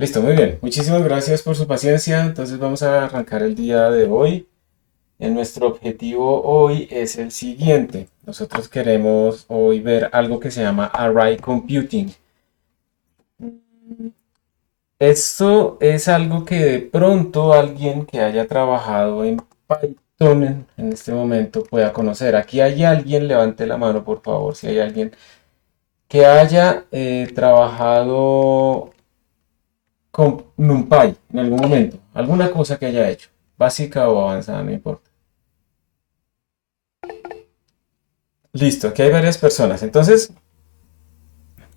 Listo, muy bien. Muchísimas gracias por su paciencia. Entonces vamos a arrancar el día de hoy. Nuestro objetivo hoy es el siguiente. Nosotros queremos hoy ver algo que se llama Array Computing. Esto es algo que de pronto alguien que haya trabajado en Python en este momento pueda conocer. Aquí hay alguien, levante la mano por favor, si hay alguien que haya trabajado con NumPy en algún momento, alguna cosa que haya hecho, básica o avanzada, no importa. Listo, aquí hay varias personas. Entonces,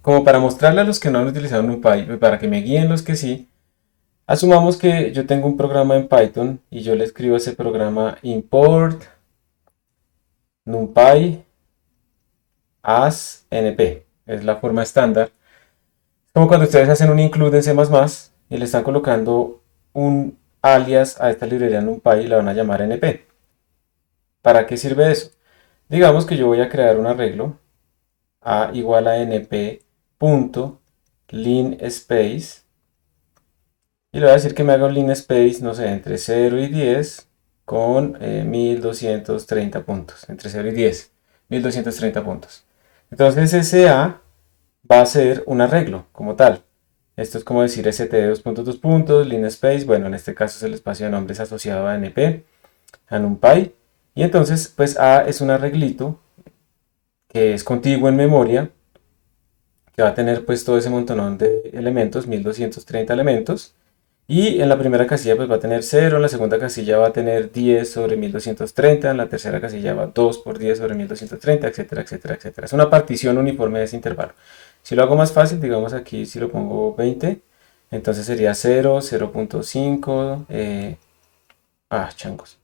como para mostrarle a los que no han utilizado NumPy, para que me guíen los que sí, asumamos que yo tengo un programa en Python y yo le escribo a ese programa import NumPy as np. Es la forma estándar. Como cuando ustedes hacen un include en C++ y le están colocando un alias a esta librería NumPy y la van a llamar np. ¿Para qué sirve eso? Digamos que yo voy a crear un arreglo a igual a np.linspace y le voy a decir que me haga un linspace, no sé, entre 0 y 10 con 1230 puntos, entre 0 y 10, 1230 puntos. Entonces ese A va a ser un arreglo como tal. Esto es como decir st dos puntos, dos puntos, linspace, bueno, en este caso es el espacio de nombres asociado a np, a numpy, y entonces pues A es un arreglito que es contiguo en memoria, que va a tener pues todo ese montonón de elementos, 1230 elementos, y en la primera casilla pues va a tener 0, en la segunda casilla va a tener 10 sobre 1230, en la tercera casilla va 2 por 10 sobre 1230, etcétera, etcétera, etcétera. Es una partición uniforme de ese intervalo. Si lo hago más fácil, digamos aquí si lo pongo 20, entonces sería 0, 0.5, changos.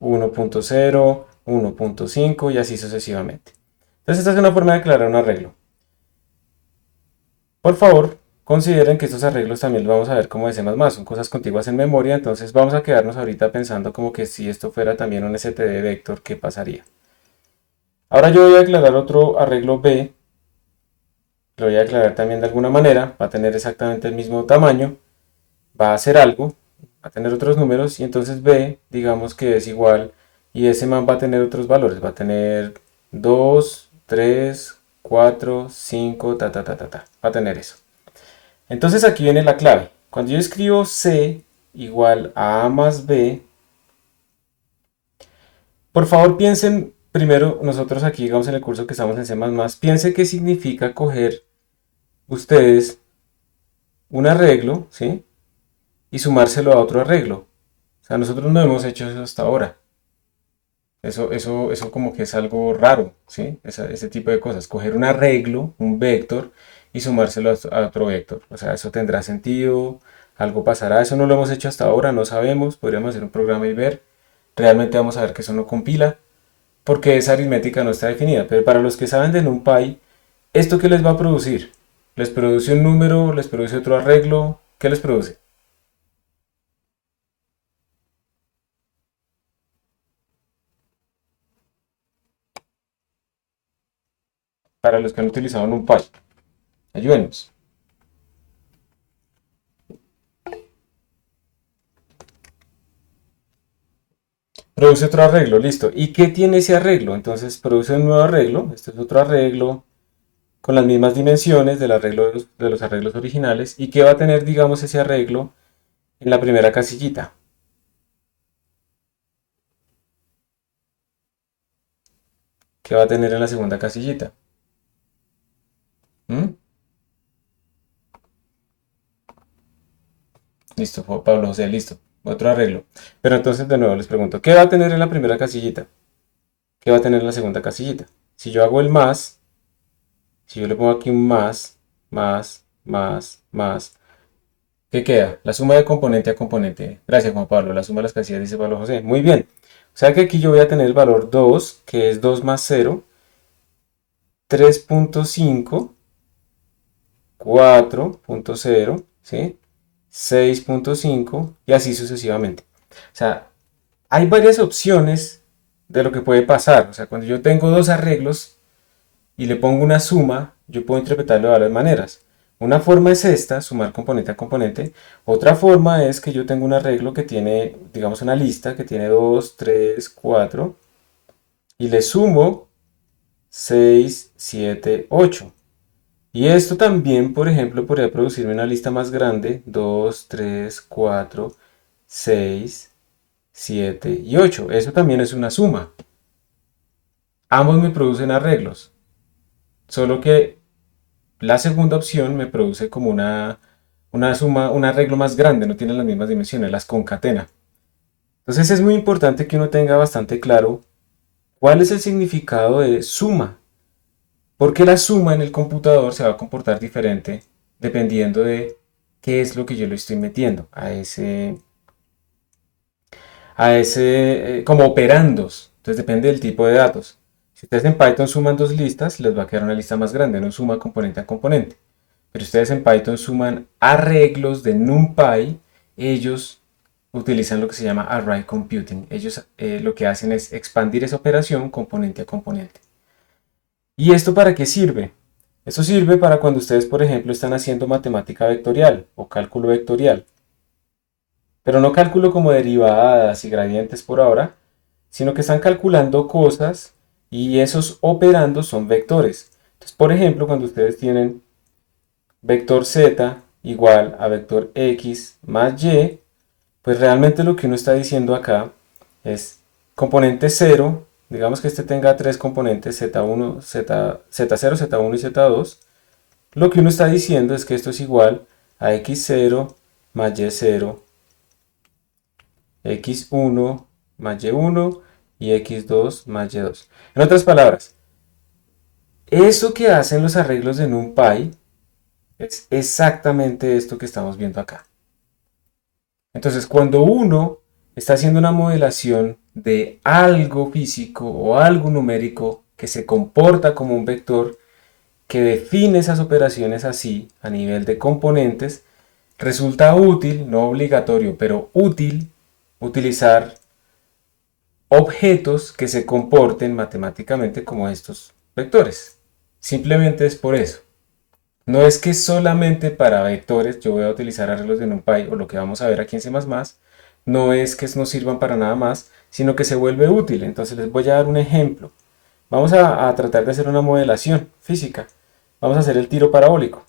1.0, 1.5 y así sucesivamente. Entonces esta es una forma de declarar un arreglo. Por favor, consideren que estos arreglos también los vamos a ver como de C++, son cosas contiguas en memoria, entonces vamos a quedarnos ahorita pensando como que si esto fuera también un std vector, ¿qué pasaría? Ahora yo voy a declarar otro arreglo B, lo voy a declarar también de alguna manera, va a tener exactamente el mismo tamaño, va a hacer algo, va a tener otros números y entonces B, digamos que es igual y ese man va a tener otros valores, va a tener 2, 3, 4, 5, va a tener eso. Entonces aquí viene la clave. Cuando yo escribo C igual a A más B, por favor piensen primero, nosotros aquí, digamos en el curso que estamos en C++, piensen qué significa coger ustedes un arreglo, ¿sí? Y sumárselo a otro arreglo. O sea, nosotros no hemos hecho eso hasta ahora. Eso como que es algo raro, ¿sí? Ese tipo de cosas. Coger un arreglo, un vector, y sumárselo a otro vector. O sea, eso tendrá sentido, algo pasará. Eso no lo hemos hecho hasta ahora, no sabemos. Podríamos hacer un programa y ver. Realmente vamos a ver que eso no compila, porque esa aritmética no está definida. Pero para los que saben de NumPy, ¿esto qué les va a producir? ¿Les produce un número? ¿Les produce otro arreglo? ¿Qué les produce? Para los que han utilizado NumPy. Ayúdenos. Produce otro arreglo, listo. ¿Y qué tiene ese arreglo? Entonces produce un nuevo arreglo. Este es otro arreglo con las mismas dimensiones del arreglo de los arreglos originales. ¿Y qué va a tener, digamos, ese arreglo en la primera casillita? ¿Qué va a tener en la segunda casillita? ¿Mm? Listo, Pablo José, listo. Otro arreglo. Pero entonces de nuevo les pregunto, ¿qué va a tener en la primera casillita? ¿Qué va a tener en la segunda casillita? Si yo hago el más, si yo le pongo aquí un más, más, ¿qué queda? La suma de componente a componente. Gracias, Juan Pablo. La suma de las casillas, dice Pablo José. Muy bien. O sea que aquí yo voy a tener el valor 2, que es 2 más 0, 3.5, 4.0, ¿sí? 6.5 y así sucesivamente. O sea, hay varias opciones de lo que puede pasar. O sea, cuando yo tengo dos arreglos y le pongo una suma, yo puedo interpretarlo de varias maneras. Una forma es esta, sumar componente a componente. Otra forma es que yo tengo un arreglo que tiene, digamos, una lista que tiene 2, 3, 4 y le sumo 6, 7, 8. Y esto también, por ejemplo, podría producirme una lista más grande, 2, 3, 4, 6, 7 y 8. Eso también es una suma. Ambos me producen arreglos, solo que la segunda opción me produce como una suma, un arreglo más grande, no tiene las mismas dimensiones, las concatena. Entonces es muy importante que uno tenga bastante claro cuál es el significado de suma, porque la suma en el computador se va a comportar diferente dependiendo de qué es lo que yo le estoy metiendo como operandos. Entonces depende del tipo de datos. Si ustedes en Python suman dos listas, les va a quedar una lista más grande, no suma componente a componente. Pero ustedes en Python suman arreglos de NumPy, ellos utilizan lo que se llama Array Computing. Ellos lo que hacen es expandir esa operación componente a componente. ¿Y esto para qué sirve? Eso sirve para cuando ustedes, por ejemplo, están haciendo matemática vectorial o cálculo vectorial. Pero no cálculo como derivadas y gradientes por ahora, sino que están calculando cosas y esos operandos son vectores. Entonces, por ejemplo, cuando ustedes tienen vector z igual a vector x más y, pues realmente lo que uno está diciendo acá es componente 0, digamos que este tenga tres componentes z1, z0, z1 y z2, lo que uno está diciendo es que esto es igual a x0 más y0, x1 más y1 y x2 más y2. En otras palabras, eso que hacen los arreglos de NumPy es exactamente esto que estamos viendo acá. Entonces, cuando uno está haciendo una modelación de algo físico o algo numérico que se comporta como un vector, que define esas operaciones así a nivel de componentes, resulta útil, no obligatorio, pero útil utilizar objetos que se comporten matemáticamente como estos vectores. Simplemente es por eso. No es que solamente para vectores yo voy a utilizar arreglos de NumPy o lo que vamos a ver aquí en C++, no es que no sirvan para nada más, sino que se vuelve útil. Entonces les voy a dar un ejemplo. Vamos a tratar de hacer una modelación física. Vamos a hacer el tiro parabólico.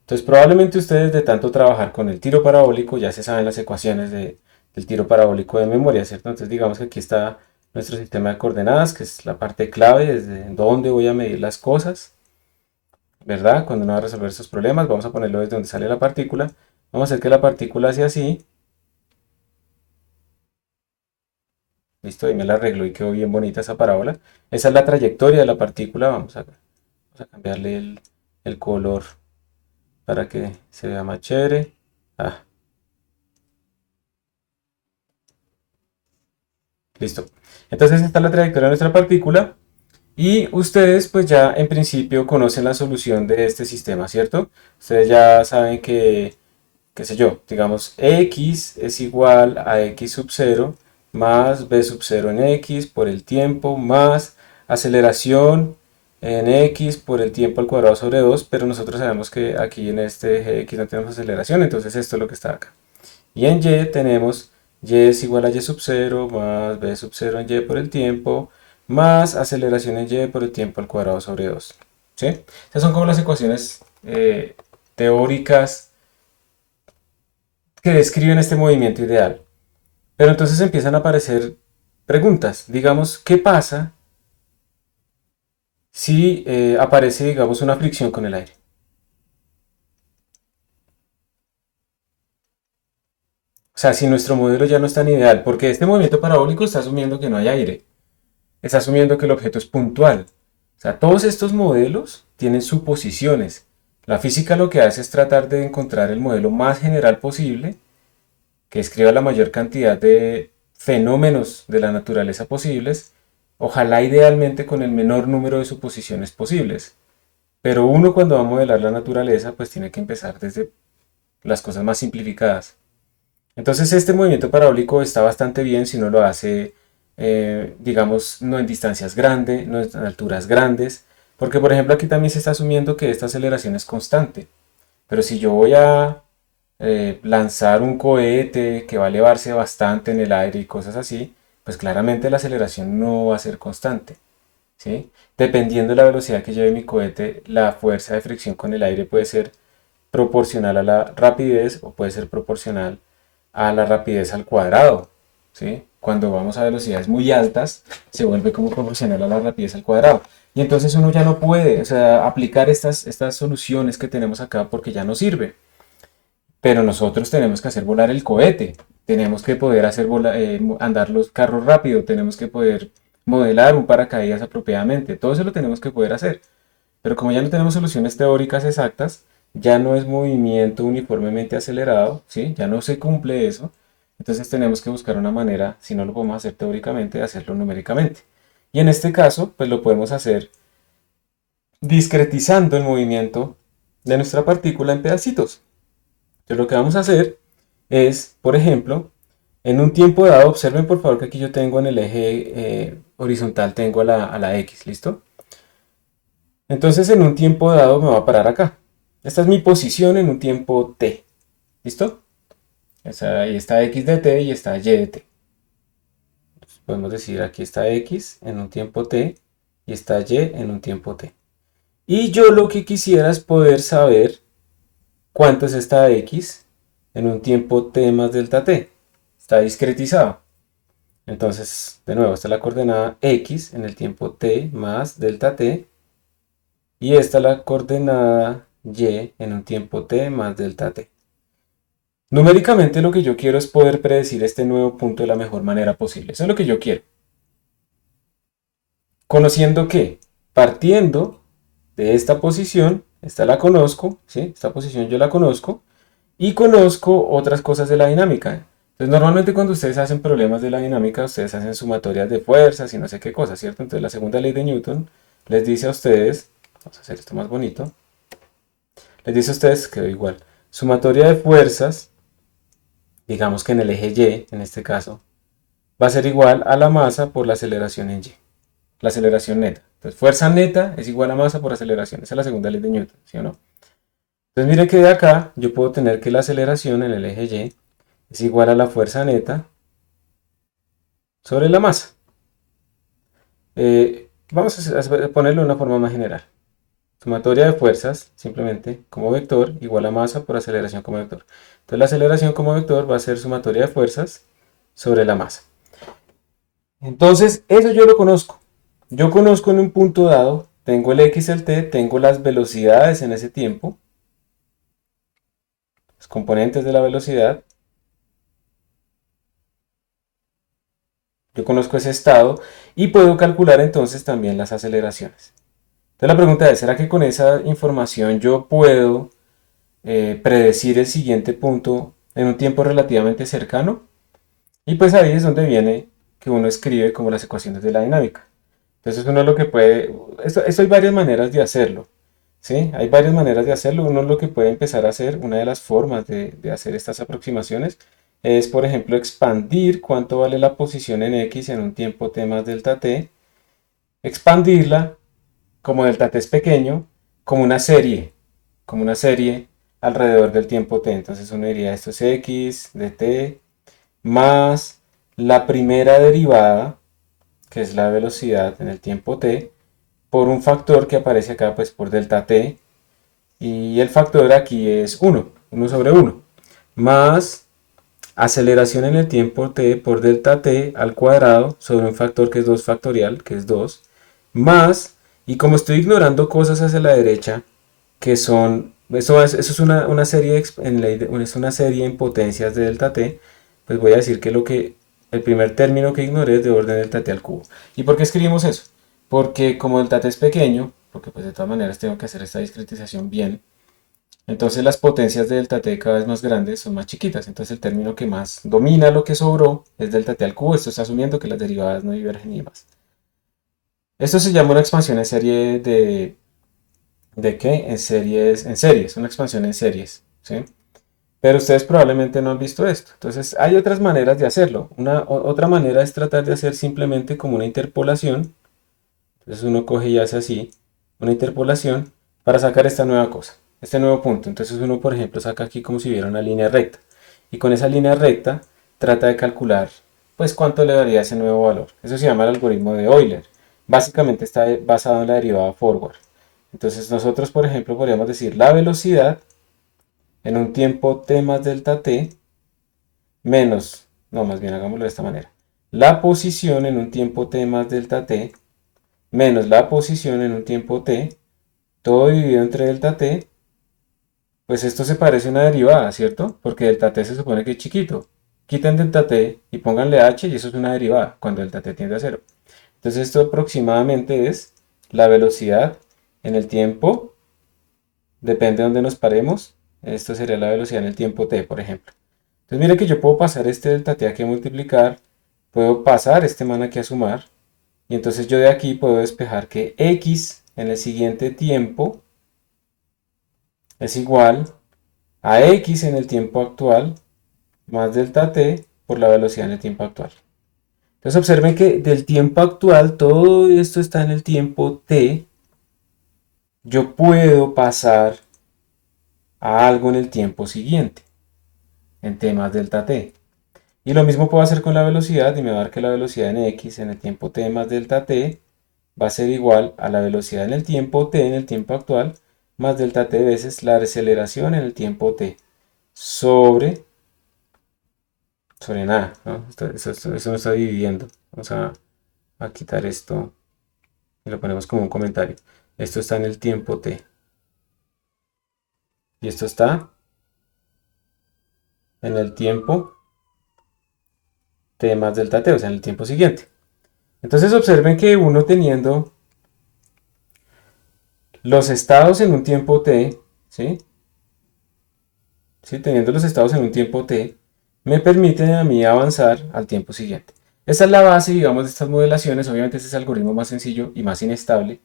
Entonces probablemente ustedes de tanto trabajar con el tiro parabólico ya se saben las ecuaciones del tiro parabólico de memoria, ¿cierto? Entonces digamos que aquí está nuestro sistema de coordenadas, que es la parte clave, desde dónde voy a medir las cosas. ¿Verdad? Cuando uno va a resolver estos problemas, vamos a ponerlo desde donde sale la partícula. Vamos a hacer que la partícula sea así. Listo, y me la arreglo y quedó bien bonita esa parábola. Esa es la trayectoria de la partícula. Vamos a cambiarle el color para que se vea más chévere. Ah, listo. Entonces esta es la trayectoria de nuestra partícula. Y ustedes pues ya en principio conocen la solución de este sistema, ¿cierto? Ustedes ya saben que qué sé yo, digamos, x es igual a x sub 0 más b sub 0 en x por el tiempo más aceleración en x por el tiempo al cuadrado sobre 2, pero nosotros sabemos que aquí en este eje x no tenemos aceleración, entonces esto es lo que está acá. Y en y tenemos y es igual a y sub 0 más b sub 0 en y por el tiempo más aceleración en y por el tiempo al cuadrado sobre 2. ¿Sí? Estas son como las ecuaciones teóricas que describen este movimiento ideal. Pero entonces empiezan a aparecer preguntas. Digamos, ¿qué pasa si aparece, digamos, una fricción con el aire? O sea, si nuestro modelo ya no es tan ideal, porque este movimiento parabólico está asumiendo que no hay aire, está asumiendo que el objeto es puntual. O sea, todos estos modelos tienen suposiciones. La física lo que hace es tratar de encontrar el modelo más general posible, que escriba la mayor cantidad de fenómenos de la naturaleza posibles, ojalá idealmente con el menor número de suposiciones posibles. Pero uno cuando va a modelar la naturaleza, pues tiene que empezar desde las cosas más simplificadas. Entonces este movimiento parabólico está bastante bien si uno lo hace, digamos, no en distancias grandes, no en alturas grandes, porque por ejemplo aquí también se está asumiendo que esta aceleración es constante. Pero si yo voy a lanzar un cohete que va a elevarse bastante en el aire y cosas así, pues claramente la aceleración no va a ser constante, ¿sí? Dependiendo de la velocidad que lleve mi cohete, la fuerza de fricción con el aire puede ser proporcional a la rapidez o puede ser proporcional a la rapidez al cuadrado, ¿sí? Cuando vamos a velocidades muy altas, se vuelve como proporcional a la rapidez al cuadrado. Y entonces uno ya no puede, o sea, aplicar estas soluciones que tenemos acá porque ya no sirve. Pero nosotros tenemos que hacer volar el cohete, tenemos que poder andar los carros rápido, tenemos que poder modelar un paracaídas apropiadamente, todo eso lo tenemos que poder hacer. Pero como ya no tenemos soluciones teóricas exactas, ya no es movimiento uniformemente acelerado, ¿sí? Ya no se cumple eso. Entonces tenemos que buscar una manera, si no lo podemos hacer teóricamente, de hacerlo numéricamente. Y en este caso, pues lo podemos hacer discretizando el movimiento de nuestra partícula en pedacitos. Entonces lo que vamos a hacer es, por ejemplo, en un tiempo dado, observen por favor que aquí yo tengo en el eje horizontal, tengo a la X, ¿listo? Entonces en un tiempo dado me va a parar acá. Esta es mi posición en un tiempo t. ¿Listo? Ahí está x de t y está y de t. Entonces podemos decir aquí está x en un tiempo t y está y en un tiempo t. Y yo lo que quisiera es poder saber cuánto es esta x en un tiempo t más delta t. Está discretizado. Entonces, de nuevo, esta es la coordenada x en el tiempo t más delta t. Y esta es la coordenada y en un tiempo t más delta t. Numéricamente lo que yo quiero es poder predecir este nuevo punto de la mejor manera posible. Eso es lo que yo quiero. Conociendo que, partiendo de esta posición, esta la conozco, ¿sí? Esta posición yo la conozco, y conozco otras cosas de la dinámica. Entonces, normalmente cuando ustedes hacen problemas de la dinámica, ustedes hacen sumatorias de fuerzas y no sé qué cosas, ¿cierto? Entonces, la segunda ley de Newton les dice a ustedes, vamos a hacer esto más bonito, les dice a ustedes, quedó igual, sumatoria de fuerzas, digamos que en el eje Y, en este caso, va a ser igual a la masa por la aceleración en Y, la aceleración neta. Entonces, fuerza neta es igual a masa por aceleración. Esa es la segunda ley de Newton, ¿sí o no? Entonces, mire que de acá yo puedo tener que la aceleración en el eje Y es igual a la fuerza neta sobre la masa. Vamos a ponerlo de una forma más general. Sumatoria de fuerzas, simplemente, como vector, igual a masa por aceleración como vector. Entonces, la aceleración como vector va a ser sumatoria de fuerzas sobre la masa. Entonces, eso yo lo conozco. Yo conozco en un punto dado, tengo el x, el t, tengo las velocidades en ese tiempo, los componentes de la velocidad. Yo conozco ese estado y puedo calcular entonces también las aceleraciones. Entonces la pregunta es, ¿será que con esa información yo puedo predecir el siguiente punto en un tiempo relativamente cercano? Y pues ahí es donde viene que uno escribe como las ecuaciones de la dinámica. Entonces uno lo que puede, esto hay varias maneras de hacerlo, ¿sí? Hay varias maneras de hacerlo. Uno lo que puede empezar a hacer, una de las formas de hacer estas aproximaciones es, por ejemplo, expandir cuánto vale la posición en x en un tiempo t más delta t, expandirla como delta t es pequeño, como una serie alrededor del tiempo t. Entonces uno diría esto es x de t más la primera derivada, que es la velocidad en el tiempo t, por un factor que aparece acá pues por delta t, y el factor aquí es uno sobre uno más aceleración en el tiempo t por delta t al cuadrado sobre un factor que es 2 factorial, que es 2 más, y como estoy ignorando cosas hacia la derecha, que son, eso es una serie es una serie en potencias de delta t, pues voy a decir que el primer término que ignoré es de orden delta t al cubo. ¿Y por qué escribimos eso? Porque como delta t es pequeño, porque pues de todas maneras tengo que hacer esta discretización bien, entonces las potencias de delta t cada vez más grandes son más chiquitas. Entonces el término que más domina lo que sobró es delta t al cubo. Esto está asumiendo que las derivadas no divergen y demás. Esto se llama una expansión en serie ¿de qué? En series, una expansión en series, ¿sí? pero ustedes probablemente no han visto esto. Entonces hay otras maneras de hacerlo. Otra manera es tratar de hacer simplemente como una interpolación. Entonces uno coge y hace así, una interpolación para sacar esta nueva cosa, este nuevo punto. Entonces uno, por ejemplo, saca aquí como si hubiera una línea recta. Y con esa línea recta trata de calcular, pues, cuánto le daría ese nuevo valor. Eso se llama el algoritmo de Euler. Básicamente está basado en la derivada forward. Entonces nosotros, por ejemplo, podríamos decir la velocidad en un tiempo t más delta t menos, no, más bien hagámoslo de esta manera. La posición en un tiempo t más delta t menos la posición en un tiempo t, todo dividido entre delta t, pues esto se parece a una derivada, ¿cierto? Porque delta t se supone que es chiquito. Quiten delta t y pónganle h y eso es una derivada cuando delta t tiende a cero. Entonces esto aproximadamente es la velocidad en el tiempo, depende de donde nos paremos. Esto sería la velocidad en el tiempo t, por ejemplo. Entonces mire que yo puedo pasar este delta t aquí a multiplicar, puedo pasar este man aquí a sumar, y entonces yo de aquí puedo despejar que x en el siguiente tiempo es igual a x en el tiempo actual más delta t por la velocidad en el tiempo actual. Entonces observen que del tiempo actual, todo esto está en el tiempo t, yo puedo pasar a algo en el tiempo siguiente, en t más delta t. Y lo mismo puedo hacer con la velocidad y me va a dar que la velocidad en x en el tiempo t más delta t va a ser igual a la velocidad en el tiempo t en el tiempo actual más delta t veces la aceleración en el tiempo t sobre nada, ¿no? Eso no está dividiendo. Vamos a quitar esto y lo ponemos como un comentario. Esto está en el tiempo t y esto está en el tiempo t más delta t, o sea, en el tiempo siguiente. Entonces observen que uno teniendo los estados en un tiempo t, ¿sí? ¿Sí? Teniendo los estados en un tiempo t, me permiten a mí avanzar al tiempo siguiente. Esta es la base, digamos, de estas modelaciones. Obviamente este es el algoritmo más sencillo y más inestable,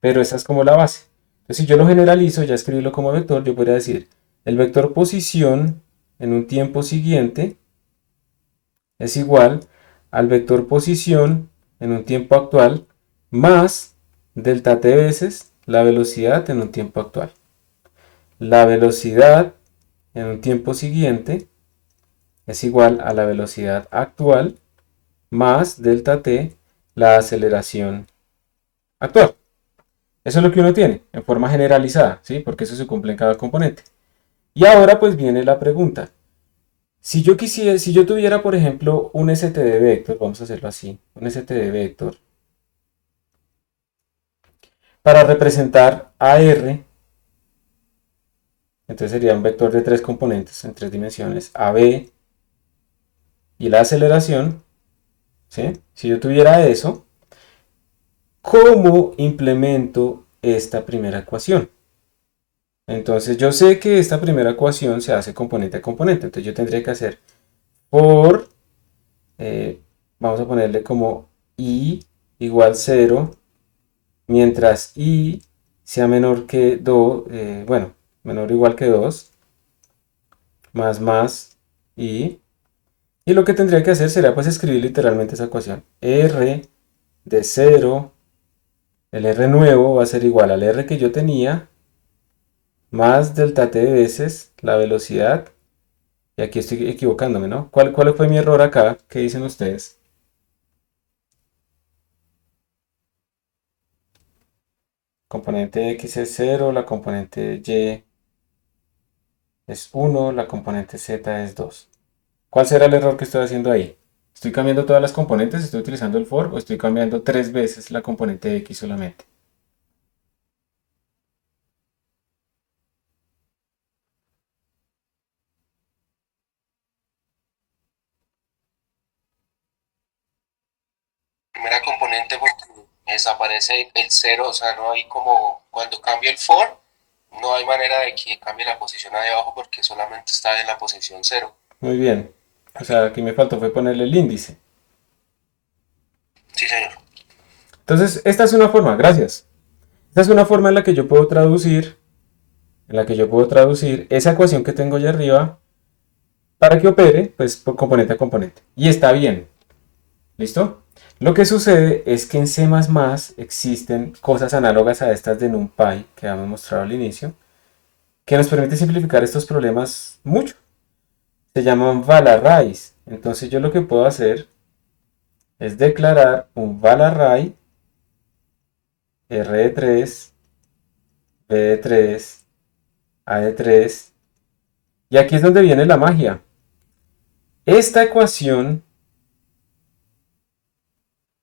pero esta es como la base. Entonces, si yo lo generalizo, ya escribirlo como vector, yo podría decir, el vector posición en un tiempo siguiente es igual al vector posición en un tiempo actual más delta t veces la velocidad en un tiempo actual. La velocidad en un tiempo siguiente es igual a la velocidad actual más delta t, la aceleración actual. Eso es lo que uno tiene en forma generalizada, ¿sí? Porque eso se cumple en cada componente. Y ahora pues viene la pregunta. Si yo quisiera, si yo tuviera, por ejemplo, un std vector, vamos a hacerlo así, un std vector, para representar a r, entonces sería un vector de tres componentes en tres dimensiones, ab y la aceleración, ¿sí? Si yo tuviera eso, ¿cómo implemento esta primera ecuación? Entonces yo sé que esta primera ecuación se hace componente a componente, entonces yo tendría que hacer por, eh, vamos a ponerle como i igual 0, mientras i sea menor que 2, bueno, menor o igual que 2, más i, y lo que tendría que hacer sería pues escribir literalmente esa ecuación, r de 0, el r nuevo va a ser igual al r que yo tenía, más delta t veces la velocidad. Y aquí estoy equivocándome, ¿no? ¿Cuál fue mi error acá? ¿Qué dicen ustedes? Componente X es 0, la componente Y es 1, la componente Z es 2. ¿Cuál será el error que estoy haciendo ahí? ¿Estoy cambiando todas las componentes? ¿Estoy utilizando el for o estoy cambiando tres veces la componente X solamente? Primera componente porque desaparece el cero, o sea, no hay como cuando cambia el for, no hay manera de que cambie la posición ahí abajo porque solamente está en la posición cero. Muy bien. O sea, aquí me faltó fue ponerle el índice. Sí, señor. Entonces, esta es una forma, gracias. Esta es una forma en la que yo puedo traducir esa ecuación que tengo allá arriba para que opere pues por componente a componente. Y está bien. ¿Listo? Lo que sucede es que en C++ existen cosas análogas a estas de NumPy que habíamos mostrado al inicio, que nos permite simplificar estos problemas mucho. Se llaman val arrays. Entonces yo lo que puedo hacer es declarar un val array R de 3, B de 3, A de 3. Y aquí es donde viene la magia. Esta ecuación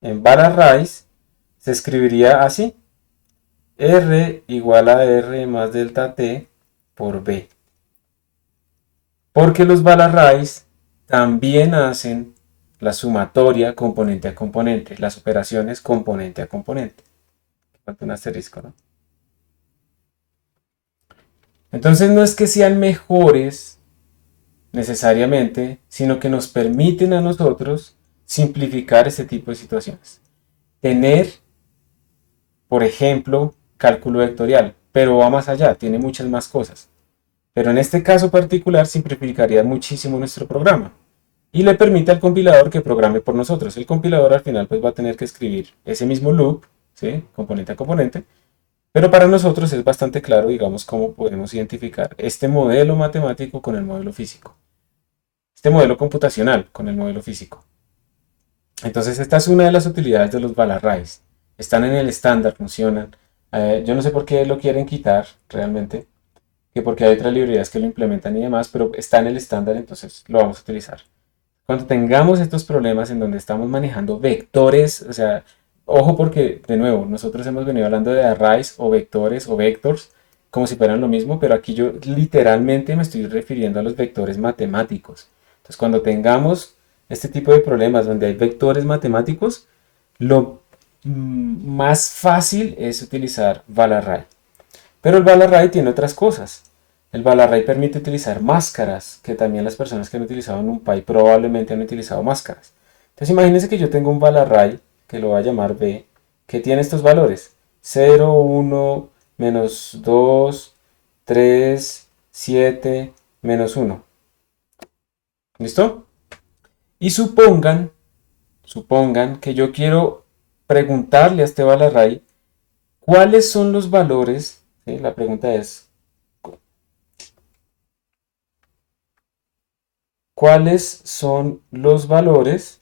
en val arrays se escribiría así. R igual a R más delta T por B. Porque los val arrays también hacen la sumatoria componente a componente, las operaciones componente a componente. Falta un asterisco, ¿no? Entonces no es que sean mejores necesariamente, sino que nos permiten a nosotros simplificar este tipo de situaciones. Tener, por ejemplo, cálculo vectorial, pero va más allá, tiene muchas más cosas. Pero en este caso particular simplificaría muchísimo nuestro programa y le permite al compilador que programe por nosotros. El compilador al final pues va a tener que escribir ese mismo loop, ¿sí? Componente a componente, pero para nosotros es bastante claro, digamos, cómo podemos identificar este modelo matemático con el modelo físico, este modelo computacional con el modelo físico. Entonces esta es una de las utilidades de los val arrays. Están en el estándar, funcionan. Yo no sé por qué lo quieren quitar realmente, que porque hay otras librerías que lo implementan y demás, pero está en el estándar, entonces lo vamos a utilizar. Cuando tengamos estos problemas en donde estamos manejando vectores, o sea, ojo porque, de nuevo, nosotros hemos venido hablando de arrays o vectores o vectors como si fueran lo mismo, pero aquí yo literalmente me estoy refiriendo a los vectores matemáticos. Entonces, cuando tengamos este tipo de problemas donde hay vectores matemáticos, lo más fácil es utilizar val array. Pero el val array tiene otras cosas. El val array permite utilizar máscaras, que también las personas que han utilizado NumPy probablemente han utilizado máscaras. Entonces imagínense que yo tengo un val array, que lo voy a llamar B, que tiene estos valores. 0, 1, menos 2, 3, 7, menos 1. ¿Listo? Y supongan que yo quiero preguntarle a este val array cuáles son los valores. ¿Sí? La pregunta es, ¿cuáles son los valores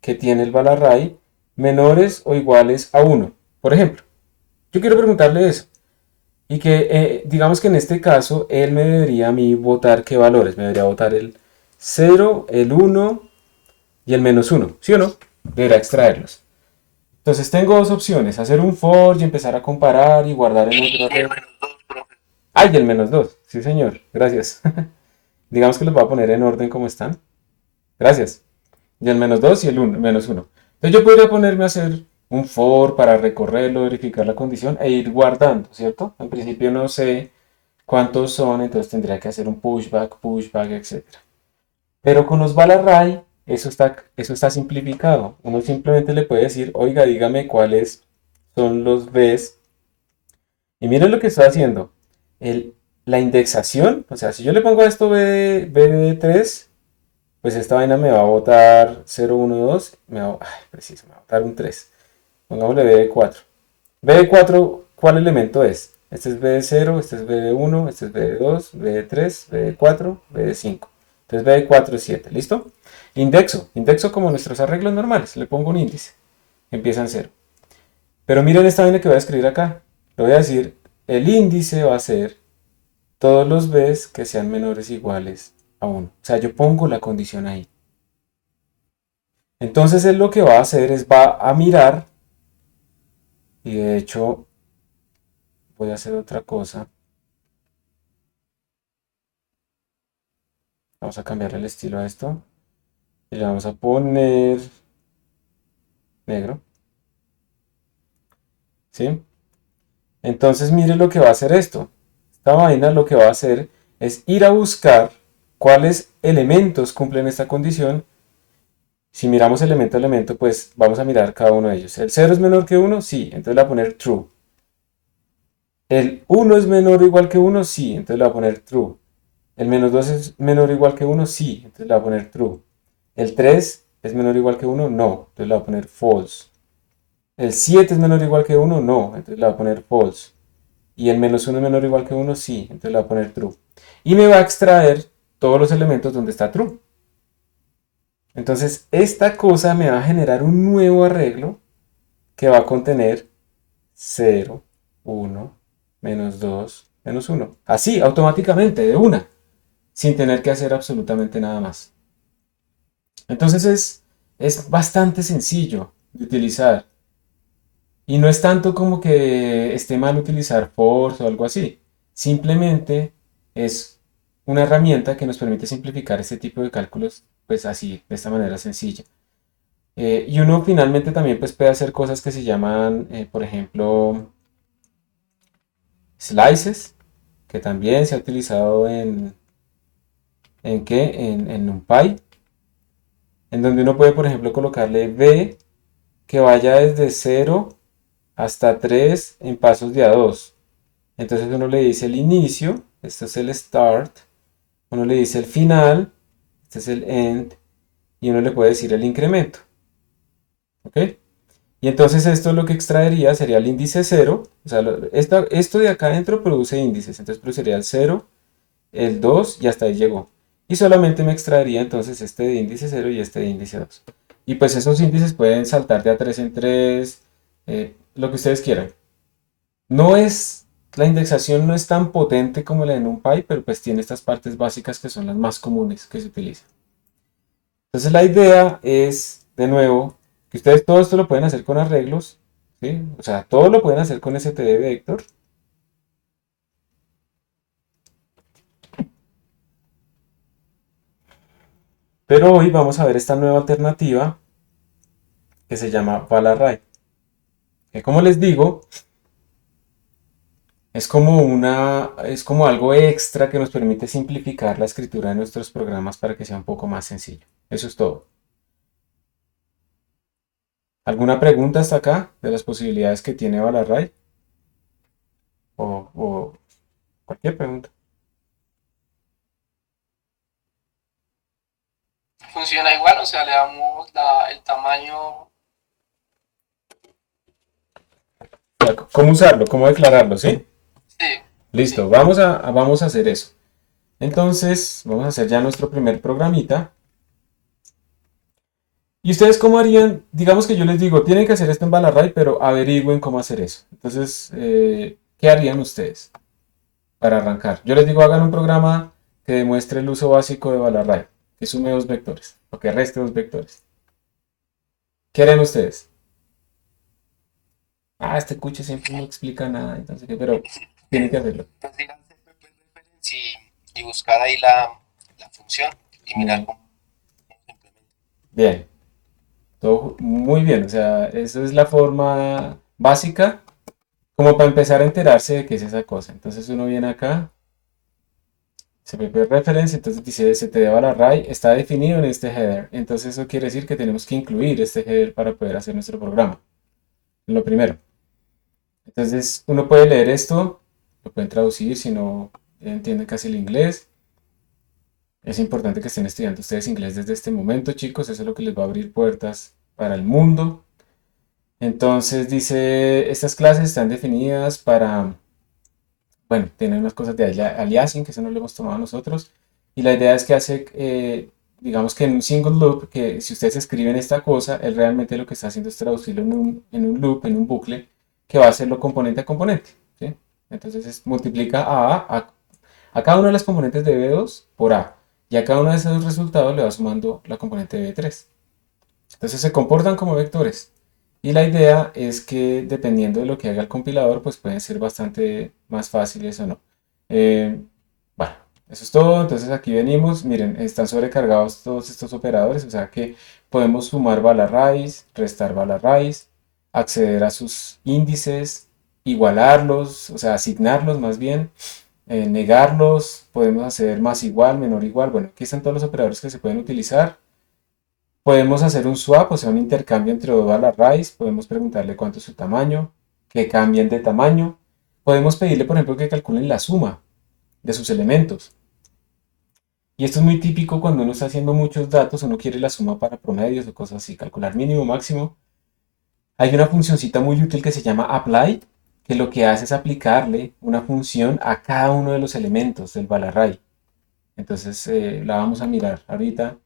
que tiene el val array menores o iguales a 1? Por ejemplo, yo quiero preguntarle eso. Y que digamos que en este caso él me debería a mí votar qué valores. Me debería votar el 0, el 1 y el menos 1. ¿Sí o no? Debería extraerlos. Entonces tengo dos opciones. Hacer un for y empezar a comparar y guardar en otro array. ¡Ay! El menos 2. Sí, señor. Gracias. Digamos que los voy a poner en orden como están. Gracias. Y el menos 2 y el menos 1. Entonces yo podría ponerme a hacer un for para recorrerlo, verificar la condición e ir guardando, ¿cierto? En principio no sé cuántos son, entonces tendría que hacer un pushback, etc. Pero con los val array eso está simplificado. Uno simplemente le puede decir, oiga, dígame cuáles son los Bs. Y miren lo que estoy haciendo. El, la indexación, o sea, si yo le pongo a esto B de 3, pues esta vaina me va a botar 0, 1, 2, preciso, me va a botar un 3. Pongámosle B de 4. B de 4, ¿cuál elemento es? Este es B de 0, este es B de 1, este es B de 2, B de 3, B de 4, B de 5. Entonces B de 4 es 7, ¿listo? Indexo como nuestros arreglos normales, le pongo un índice, empieza en 0. Pero miren esta vaina que voy a escribir acá. Le voy a decir, el índice va a ser todos los Bs que sean menores o iguales a 1. O sea, yo pongo la condición ahí. Entonces él lo que va a hacer es va a mirar, y de hecho voy a hacer otra cosa. Vamos a cambiar el estilo a esto y le vamos a poner negro, ¿sí? Entonces mire lo que va a hacer esto. Esta vaina lo que va a hacer es ir a buscar cuáles elementos cumplen esta condición. Si miramos elemento a elemento, pues vamos a mirar cada uno de ellos. ¿El 0 es menor que 1? Sí, entonces le voy a poner true. ¿El 1 es menor o igual que 1? Sí, entonces le voy a poner true. ¿El menos 2 es menor o igual que uno? Sí, entonces le voy a poner true. ¿El 3 es menor o igual que uno? No, entonces le voy a poner false. ¿El 7 es menor o igual que uno? No, entonces le voy a poner false. ¿Y el menos uno es menor o igual que uno? Sí, entonces le voy a poner true. Y me va a extraer todos los elementos donde está true. Entonces, esta cosa me va a generar un nuevo arreglo que va a contener 0, 1, menos 2, menos uno. Así, automáticamente, de una, sin tener que hacer absolutamente nada más. Entonces es bastante sencillo de utilizar. Y no es tanto como que esté mal utilizar force o algo así. Simplemente es una herramienta que nos permite simplificar este tipo de cálculos, pues así, de esta manera sencilla. Y uno finalmente también pues, puede hacer cosas que se llaman, por ejemplo, slices, que también se ha utilizado ¿en qué? En NumPy, en donde uno puede, por ejemplo, colocarle b que vaya desde 0 hasta 3 en pasos de a 2. Entonces uno le dice el inicio, esto es el start, uno le dice el final, este es el end, y uno le puede decir el incremento. ¿Ok? Y entonces esto lo que extraería sería el índice 0, o sea, esto de acá adentro produce índices, entonces produciría el 0, el 2 y hasta ahí llegó. Y solamente me extraería entonces este de índice 0 y este de índice 2. Y pues esos índices pueden saltar de a 3 en 3, lo que ustedes quieran. No es, la indexación no es tan potente como la de NumPy, pero pues tiene estas partes básicas que son las más comunes que se utilizan. Entonces la idea es, de nuevo, que ustedes todo esto lo pueden hacer con arreglos, ¿sí? O sea, todo lo pueden hacer con std vector. Pero hoy vamos a ver esta nueva alternativa que se llama Valarray. Que como les digo, es como algo extra que nos permite simplificar la escritura de nuestros programas para que sea un poco más sencillo. Eso es todo. ¿Alguna pregunta hasta acá de las posibilidades que tiene Valarray? O cualquier pregunta. Funciona igual, o sea, le damos el tamaño. O sea, ¿cómo usarlo? ¿Cómo declararlo? ¿Sí? Sí, Listo, sí. vamos a hacer eso. Entonces, vamos a hacer ya nuestro primer programita. ¿Y ustedes cómo harían? Digamos que yo les digo, tienen que hacer esto en Valarray, pero averigüen cómo hacer eso. Entonces, ¿qué harían ustedes para arrancar? Yo les digo, hagan un programa que demuestre el uso básico de Valarray, que sume dos vectores, o que reste dos vectores. ¿Qué harían ustedes? Ah, este cuche siempre no explica nada, entonces, pero tienen que hacerlo. Entonces, digan CPP reference y buscar ahí la función y mirar Muy cómo se implementa. bien, todo muy bien. O sea, eso es la forma básica, como para empezar a enterarse de qué es esa cosa. Entonces uno viene acá, CPP reference, entonces dice std_array está definido en este header. Entonces eso quiere decir que tenemos que incluir este header para poder hacer nuestro programa. Lo primero. Entonces uno puede leer esto, lo pueden traducir si no entienden casi el inglés. Es importante que estén estudiando ustedes inglés desde este momento, chicos. Eso es lo que les va a abrir puertas para el mundo. Entonces dice, estas clases están definidas para, bueno, tienen unas cosas de aliasing, que eso no lo hemos tomado nosotros. Y la idea es que hace, digamos que en un single loop, que si ustedes escriben esta cosa, él realmente lo que está haciendo es traducirlo en un loop, en un bucle, que va a hacerlo componente a componente. ¿Sí? Entonces multiplica a cada una de las componentes de B2 por A. Y a cada uno de esos resultados le va sumando la componente de B3. Entonces se comportan como vectores. Y la idea es que dependiendo de lo que haga el compilador, pues pueden ser bastante más fáciles o no. Eh, bueno, eso es todo. Entonces aquí venimos. Miren, están sobrecargados todos estos operadores. O sea que podemos sumar bala raíz, restar bala raíz, acceder a sus índices, igualarlos, o sea, asignarlos más bien, negarlos. Podemos hacer más igual, menor igual. Bueno, aquí están todos los operadores que se pueden utilizar. Podemos hacer un swap, o sea, un intercambio entre dos arrays. Podemos preguntarle cuánto es su tamaño, que cambien de tamaño. Podemos pedirle, por ejemplo, que calculen la suma de sus elementos. Y esto es muy típico cuando uno está haciendo muchos datos, uno quiere la suma para promedios o cosas así, calcular mínimo, máximo. Hay una funcioncita muy útil que se llama apply, que lo que hace es aplicarle una función a cada uno de los elementos del Balarray. Entonces la vamos a mirar ahorita.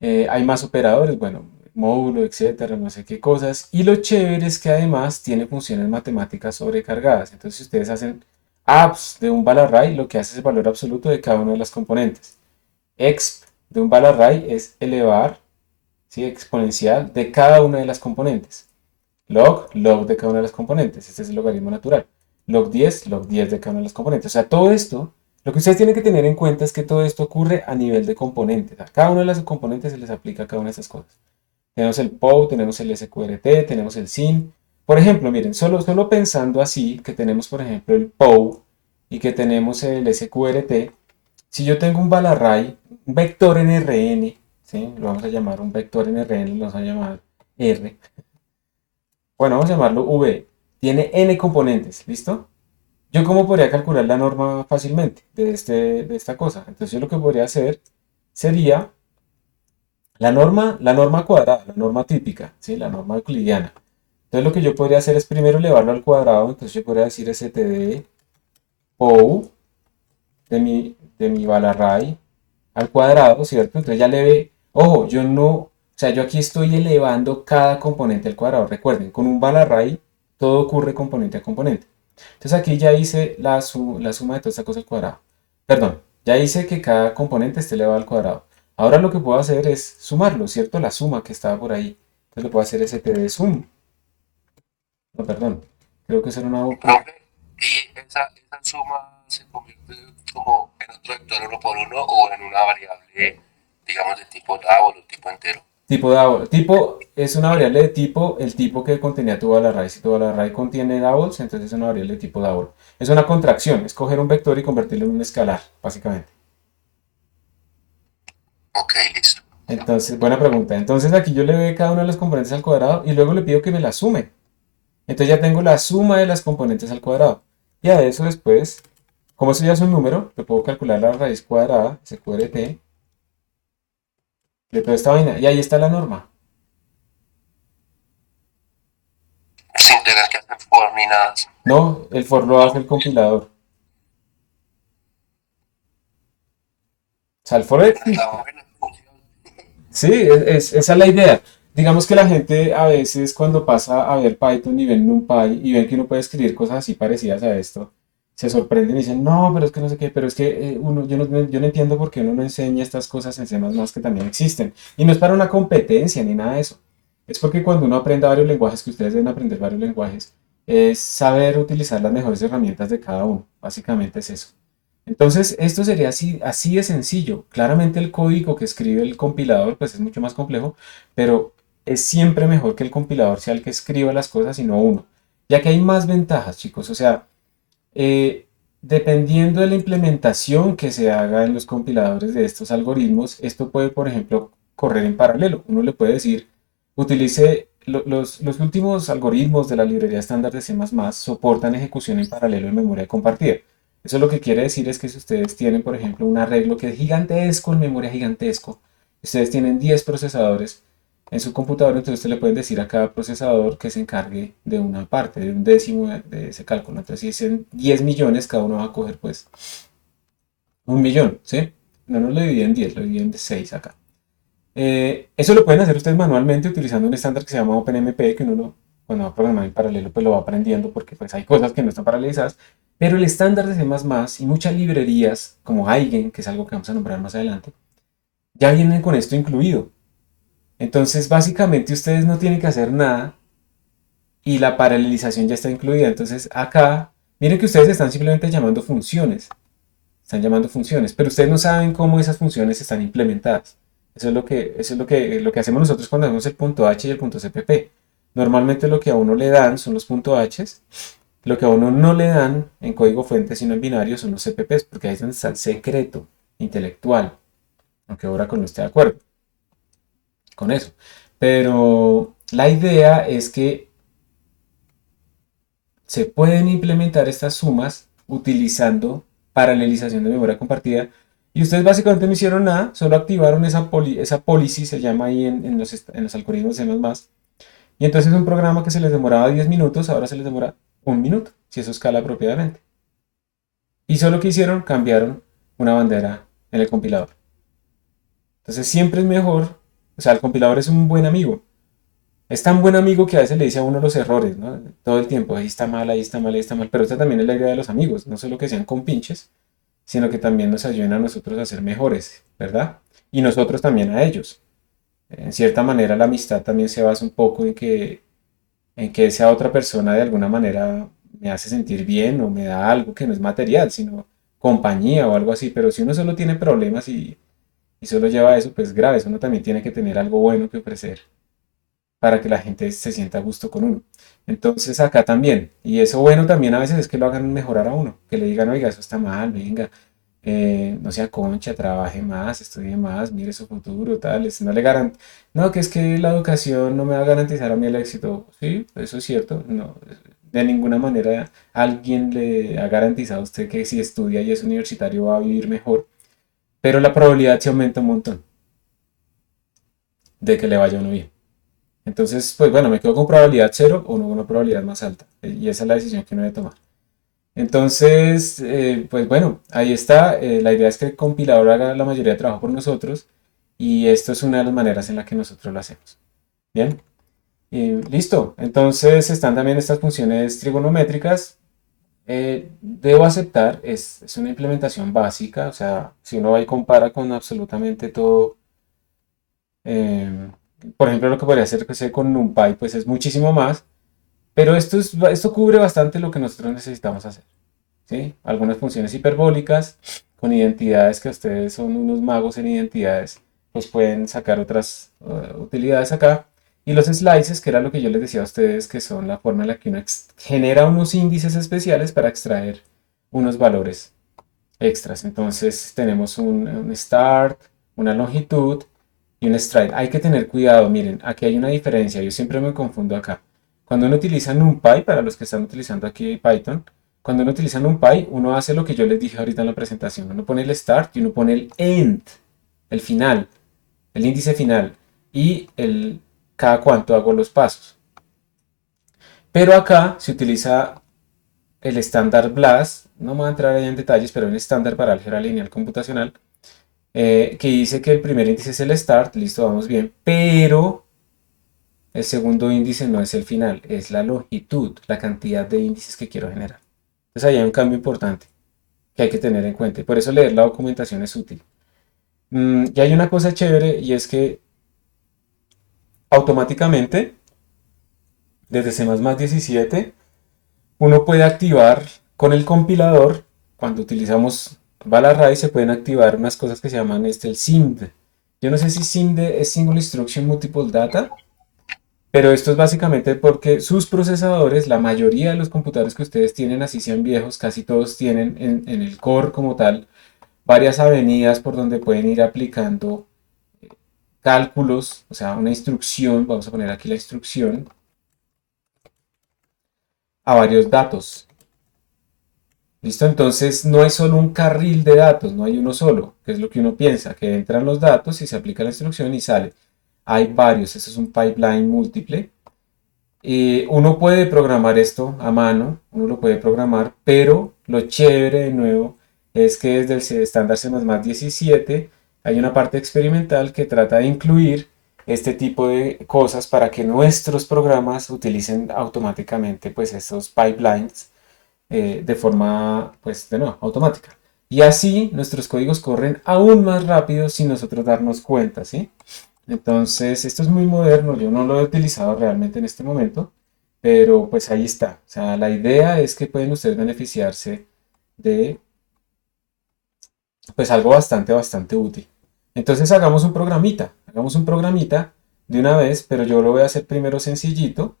Hay más operadores, bueno, módulo, etcétera, no sé qué cosas. Y lo chévere es que además tiene funciones matemáticas sobrecargadas. Entonces, si ustedes hacen apps de un Balarray, lo que hace es el valor absoluto de cada una de las componentes. Exp de un Balarray es elevar, ¿sí? Exponencial de cada una de las componentes. Log de cada una de las componentes. Este es el logaritmo natural. Log 10 de cada una de las componentes. O sea, todo esto, lo que ustedes tienen que tener en cuenta es que todo esto ocurre a nivel de componentes. A cada una de las componentes se les aplica cada una de estas cosas. Tenemos el POW, tenemos el SQRT, tenemos el SIN. Por ejemplo, miren, solo pensando así, que tenemos, por ejemplo, el POW y que tenemos el SQRT, si yo tengo un Balarray, un vector NRN, ¿sí? Lo vamos a llamar un vector NRN, lo vamos a llamar R. Bueno, vamos a llamarlo V. Tiene n componentes, ¿listo? ¿Yo cómo podría calcular la norma fácilmente de esta cosa? Entonces yo lo que podría hacer sería la norma cuadrada, la norma típica, ¿sí? La norma euclidiana. Entonces lo que yo podría hacer es primero elevarlo al cuadrado, entonces yo podría decir std POU de mi Balarray al cuadrado, ¿cierto? Entonces ya le ve, ojo, yo no, o sea, yo aquí estoy elevando cada componente al cuadrado. Recuerden, con un Balarray todo ocurre componente a componente. Entonces aquí ya hice la suma de toda esta cosa al cuadrado. Perdón, ya hice que cada componente esté elevado al cuadrado. Ahora lo que puedo hacer es sumarlo, ¿cierto? La suma que estaba por ahí. Entonces lo puedo hacer std sum. No, perdón. Creo que eso era una Y operación. profe, ¿y esa suma se convierte como en otro vector uno por uno o en una variable, digamos, de tipo double o tipo entero? Tipo double. Tipo es una variable de tipo, el tipo que contenía tu array. Si tu array contiene doubles, entonces es una variable de tipo double. Es una contracción, es coger un vector y convertirlo en un escalar, básicamente. Ok, listo. Entonces, buena pregunta. Entonces aquí yo le doy cada una de las componentes al cuadrado y luego le pido que me la sume. Entonces ya tengo la suma de las componentes al cuadrado. Y a eso después, como eso ya es un número, le puedo calcular la raíz cuadrada, SQRT, de toda esta vaina. Y ahí está la norma. Sin tener que hacer for ni nada. No, el for lo hace el compilador. O sea, el for La existe. buena función. Sí, esa es la idea. Digamos que la gente a veces cuando pasa a ver Python y ven NumPy y ven que uno puede escribir cosas así parecidas a esto, se sorprenden y dicen, no, pero es que no sé qué, pero es que yo no entiendo por qué uno no enseña estas cosas en C++ que también existen. Y no es para una competencia ni nada de eso. Es porque cuando uno aprende varios lenguajes, que ustedes deben aprender varios lenguajes, es saber utilizar las mejores herramientas de cada uno. Básicamente es eso. Entonces, esto sería así de sencillo. Claramente el código que escribe el compilador pues es mucho más complejo, pero es siempre mejor que el compilador sea el que escriba las cosas y no uno. Ya que hay más ventajas, chicos. O sea, eh, dependiendo de la implementación que se haga en los compiladores de estos algoritmos, esto puede, por ejemplo, correr en paralelo. Uno le puede decir, utilice los últimos algoritmos de la librería estándar de C++ soportan ejecución en paralelo en memoria compartida. Eso lo que quiere decir es que si ustedes tienen, por ejemplo, un arreglo que es gigantesco en memoria gigantesco, ustedes tienen 10 procesadores en su computador, entonces usted le pueden decir a cada procesador que se encargue de una parte, de un décimo de ese cálculo. Entonces, si es en 10 millones, cada uno va a coger pues un millón, ¿sí? No lo dividen en 10, lo dividen en 6 acá. Eso lo pueden hacer ustedes manualmente utilizando un estándar que se llama OpenMP, que uno cuando va a programar en paralelo pues lo va aprendiendo porque pues hay cosas que no están paralelizadas. Pero el estándar de C++ y muchas librerías como Eigen, que es algo que vamos a nombrar más adelante, ya vienen con esto incluido. Entonces, básicamente ustedes no tienen que hacer nada y la paralelización ya está incluida. Entonces, acá, miren que ustedes están simplemente llamando funciones. Están llamando funciones, pero ustedes no saben cómo esas funciones están implementadas. Eso es lo que hacemos nosotros cuando hacemos el punto H y el punto CPP. Normalmente lo que a uno le dan son los puntos H, lo que a uno no le dan en código fuente, sino en binario, son los CPPs, porque ahí es donde está el secreto intelectual, aunque Oracle no esté de acuerdo con eso. Pero la idea es que se pueden implementar estas sumas utilizando paralelización de memoria compartida. Y ustedes básicamente no hicieron nada, solo activaron esa policy, se llama ahí en los algoritmos de C++. Y entonces un programa que se les demoraba 10 minutos, ahora se les demora 1 minuto, si eso escala apropiadamente. Y solo que hicieron, cambiaron una bandera en el compilador. Entonces siempre es mejor, o sea, el compilador es un buen amigo. Es tan buen amigo que a veces le dice a uno los errores, ¿no? Todo el tiempo, ahí está mal, ahí está mal, ahí está mal. Pero esta también es la idea de los amigos, no solo que sean compinches, sino que también nos ayuden a nosotros a ser mejores, ¿verdad? Y nosotros también a ellos. En cierta manera la amistad también se basa un poco en que esa otra persona de alguna manera me hace sentir bien o me da algo que no es material, sino compañía o algo así. Pero si uno solo tiene problemas y solo lleva eso, pues graves, uno también tiene que tener algo bueno que ofrecer para que la gente se sienta a gusto con uno. Entonces acá también, y eso bueno también a veces es que lo hagan mejorar a uno, que le digan, oiga, eso está mal, venga, no sea concha, trabaje más, estudie más, mire su futuro, tales, no le no, que es que la educación no me va a garantizar a mí el éxito. Sí, eso es cierto, no, de ninguna manera alguien le ha garantizado a usted que si estudia y es universitario va a vivir mejor, pero la probabilidad se aumenta un montón de que le vaya a uno bien. Entonces, pues bueno, me quedo con probabilidad cero o no con una probabilidad más alta. Y esa es la decisión que uno debe tomar. Entonces, pues bueno, ahí está. La idea es que el compilador haga la mayoría de trabajo por nosotros y esto es una de las maneras en la que nosotros lo hacemos. Bien, y listo. Entonces están también estas funciones trigonométricas. Debo aceptar, es una implementación básica, o sea, si uno va y compara con absolutamente todo, eh, por ejemplo, lo que podría hacer con NumPy, pues es muchísimo más. Pero esto cubre bastante lo que nosotros necesitamos hacer, ¿sí? Algunas funciones hiperbólicas con identidades que ustedes son unos magos en identidades, pues pueden sacar otras utilidades acá. Y los slices, que era lo que yo les decía a ustedes, que son la forma en la que uno genera unos índices especiales para extraer unos valores extras. Entonces tenemos un start, una longitud y un stride. Hay que tener cuidado, miren, aquí hay una diferencia, yo siempre me confundo acá. Cuando uno utiliza NumPy, para los que están utilizando aquí Python, cuando uno utiliza NumPy, uno hace lo que yo les dije ahorita en la presentación. Uno pone el start y uno pone el end, el final, el índice final y cada cuánto hago los pasos. Pero acá se utiliza el estándar BLAS, no me voy a entrar ahí en detalles, pero un estándar para álgebra lineal computacional, que dice que el primer índice es el start, listo, vamos bien, pero el segundo índice no es el final, es la longitud, la cantidad de índices que quiero generar. Entonces ahí hay un cambio importante que hay que tener en cuenta y por eso leer la documentación es útil. Y hay una cosa chévere y es que automáticamente desde C++17 uno puede activar con el compilador, cuando utilizamos Balarray se pueden activar unas cosas que se llaman el SIMD. Yo no sé si SIMD es Single Instruction Multiple Data, pero esto es básicamente porque sus procesadores, la mayoría de los computadores que ustedes tienen, así sean viejos, casi todos tienen en el core como tal varias avenidas por donde pueden ir aplicando cálculos, o sea, una instrucción, vamos a poner aquí la instrucción, a varios datos. ¿Listo? Entonces no hay solo un carril de datos, no hay uno solo, que es lo que uno piensa, que entran los datos y se aplica la instrucción y sale. Hay varios, eso es un pipeline múltiple. Uno puede programar esto a mano, uno lo puede programar, pero lo chévere de nuevo es que desde el estándar C++17 hay una parte experimental que trata de incluir este tipo de cosas para que nuestros programas utilicen automáticamente pues estos pipelines de forma, pues, de nuevo, automática. Y así nuestros códigos corren aún más rápido sin nosotros darnos cuenta, ¿sí? Entonces, esto es muy moderno, yo no lo he utilizado realmente en este momento, pero pues ahí está. O sea, la idea es que pueden ustedes beneficiarse de, pues, algo bastante, bastante útil. Entonces, hagamos un programita de una vez, pero yo lo voy a hacer primero sencillito,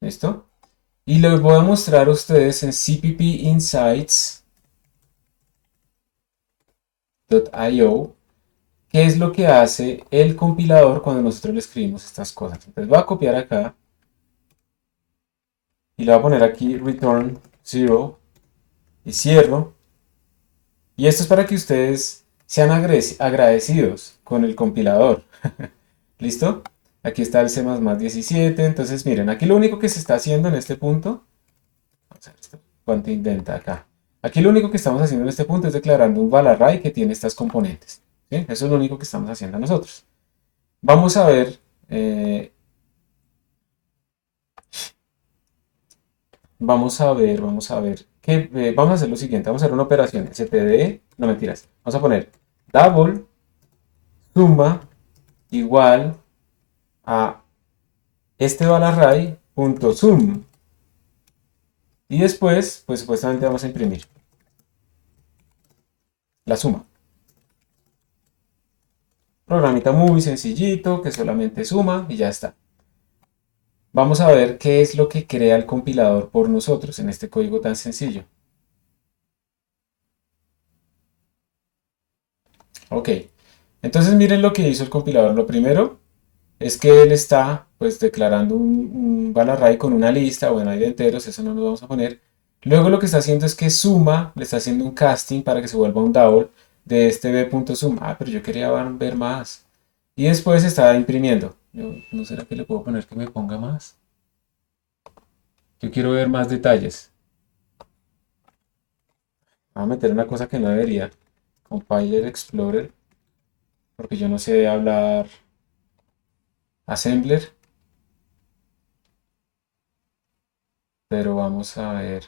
¿listo? Y les voy a mostrar a ustedes en cppinsights.io qué es lo que hace el compilador cuando nosotros le escribimos estas cosas. Entonces voy a copiar acá y le voy a poner aquí return 0 y cierro. Y esto es para que ustedes sean agradecidos con el compilador. ¿Listo? Aquí está el C++17. Entonces, miren, aquí lo único que se está haciendo en este punto, vamos a ver cuánto indenta acá. Aquí lo único que estamos haciendo en este punto es declarando un val array que tiene estas componentes. ¿Sí? Eso es lo único que estamos haciendo nosotros. Vamos a ver, vamos a hacer lo siguiente, vamos a hacer una operación, std, no mentiras, vamos a poner double suma igual a este val array punto sum, y después, pues supuestamente vamos a imprimir la suma. Programita muy sencillito que solamente suma y ya está. Vamos a ver qué es lo que crea el compilador por nosotros en este código tan sencillo. Ok, entonces miren lo que hizo el compilador. Lo primero es que él está pues declarando un val array con una lista, bueno, hay de enteros, eso no lo vamos a poner. Luego lo que está haciendo es que suma, le está haciendo un casting para que se vuelva un double de este b.sum. Ah, pero yo quería ver más. Y después está imprimiendo. ¿No será que le puedo poner que me ponga más? Yo quiero ver más detalles. Voy a meter una cosa que no debería. Compiler Explorer, porque yo no sé hablar assembler, pero vamos a ver.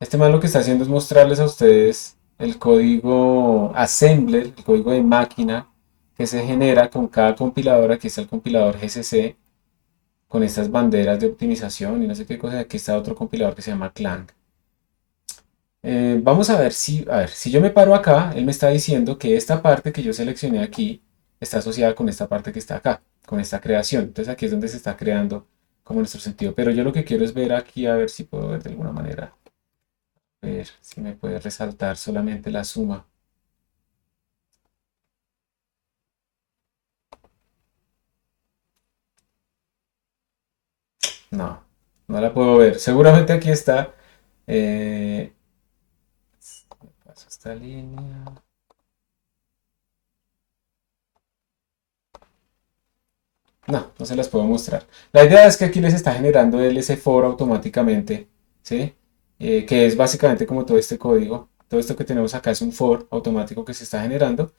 Este man lo que está haciendo es mostrarles a ustedes el código assembler, el código de máquina que se genera con cada compilador. Aquí está el compilador GCC con estas banderas de optimización y no sé qué cosa. Aquí está otro compilador que se llama Clang. Vamos a ver, si yo me paro acá, él me está diciendo que esta parte que yo seleccioné aquí está asociada con esta parte que está acá, con esta creación. Entonces aquí es donde se está creando como nuestro sentido. Pero yo lo que quiero es ver aquí, a ver si puedo ver de alguna manera, ver si me puede resaltar solamente la suma. No, no la puedo ver. Seguramente aquí está. eh, Paso esta línea. No, no se las puedo mostrar. La idea es que aquí les está generando el ese for automáticamente, ¿sí? Que es básicamente como todo este código. Todo esto que tenemos acá es un for automático que se está generando.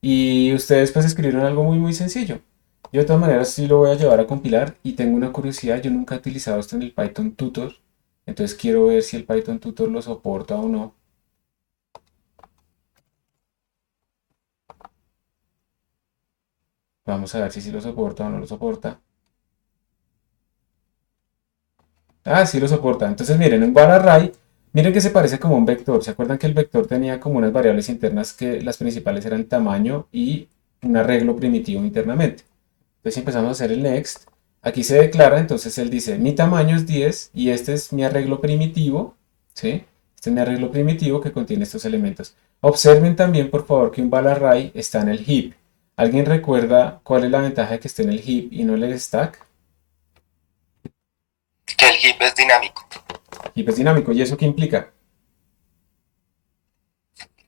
Y ustedes pues escribieron algo muy muy sencillo. Yo de todas maneras sí lo voy a llevar a compilar y tengo una curiosidad. Yo nunca he utilizado esto en el Python Tutor. Entonces quiero ver si el Python Tutor lo soporta o no. Vamos a ver si sí lo soporta o no lo soporta. Ah, sí lo soporta. Entonces, miren, un var array, miren que se parece como un vector. ¿Se acuerdan que el vector tenía como unas variables internas que las principales eran tamaño y un arreglo primitivo internamente? Entonces, si empezamos a hacer el next, aquí se declara, entonces él dice, mi tamaño es 10 y este es mi arreglo primitivo, ¿sí? Este es mi arreglo primitivo que contiene estos elementos. Observen también, por favor, que un var array está en el heap. ¿Alguien recuerda cuál es la ventaja de que esté en el heap y no en el stack? Que el heap es dinámico. Heap es dinámico. ¿Y eso qué implica?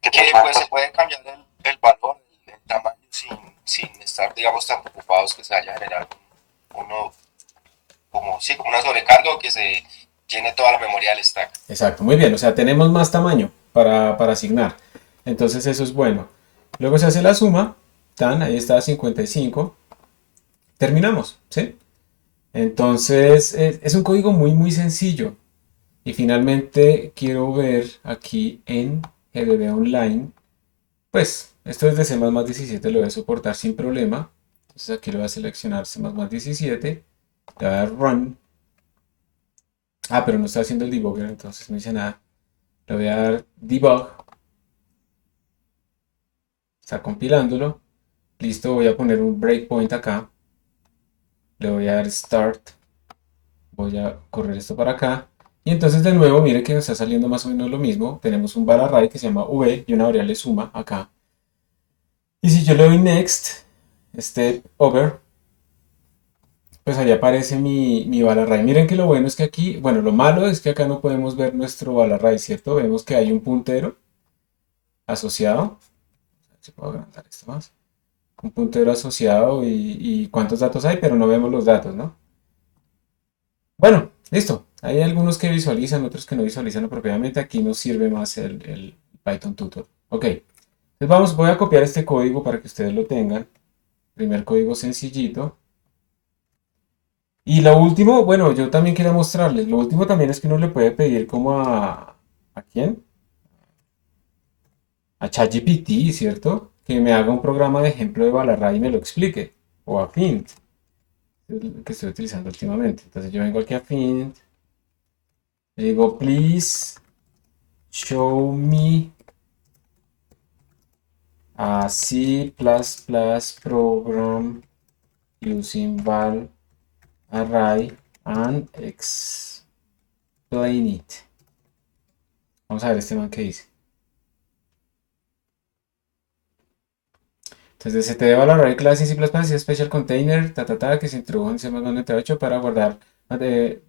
Que pues se puede cambiar el valor, el tamaño, sin estar, digamos, tan preocupados que se vaya a generar uno, como, sí, como una sobrecarga o que se llene toda la memoria del stack. Exacto, muy bien. O sea, tenemos más tamaño para asignar. Entonces eso es bueno. Luego se hace la suma. Tan, ahí está 55. Terminamos, ¿sí? Entonces es un código muy muy sencillo. Y finalmente quiero ver aquí en GDB Online. Pues esto es de C++17, lo voy a soportar sin problema. Entonces aquí lo voy a seleccionar C++17. Le voy a dar Run. Ah, pero no está haciendo el debugger, entonces no dice nada. Le voy a dar Debug. Está compilándolo. Listo, voy a poner un breakpoint acá. Le voy a dar Start. Voy a correr esto para acá. Y entonces de nuevo, mire que nos está saliendo más o menos lo mismo. Tenemos un var array que se llama v y una variable suma acá. Y si yo le doy next, step over, pues allá aparece mi Balarray. Miren que lo bueno es que aquí, bueno, lo malo es que acá no podemos ver nuestro Balarray, ¿cierto? Vemos que hay un puntero asociado. A ver si puedo agrandar esto más. Un puntero asociado y cuántos datos hay, pero no vemos los datos, ¿no? Bueno, listo. Hay algunos que visualizan, otros que no visualizan apropiadamente. Aquí nos sirve más el Python Tutor. Ok, entonces voy a copiar este código para que ustedes lo tengan. Primer código sencillito. Y lo último, bueno, yo también quería mostrarles. Lo último también es que uno le puede pedir como ¿a quién? A ChatGPT, ¿cierto? Que me haga un programa de ejemplo de Balarray y me lo explique. O a Fint, es el que estoy utilizando últimamente. Entonces yo vengo aquí a Fint, le digo, please show me a C++ program using val array and explain it. Vamos a ver este man que dice. Entonces se te debe valorar clase C++ y special container, que se introdujo en C++98 para guardar,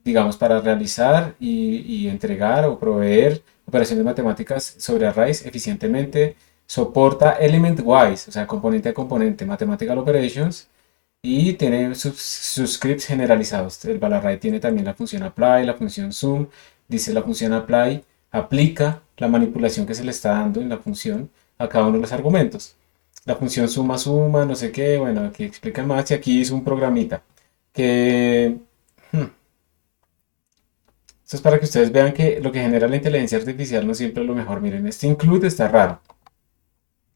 digamos, para realizar y entregar o proveer operaciones matemáticas sobre arrays eficientemente. Soporta element-wise, o sea, componente a componente, mathematical operations, y tiene sus scripts generalizados. El Balarray tiene también la función apply, la función sum. Dice la función apply aplica la manipulación que se le está dando en la función a cada uno de los argumentos. La función suma, no sé qué, bueno, aquí explica más y aquí hizo un programita que... hmm, esto es para que ustedes vean que lo que genera la inteligencia artificial no siempre es lo mejor. Miren, este include está raro.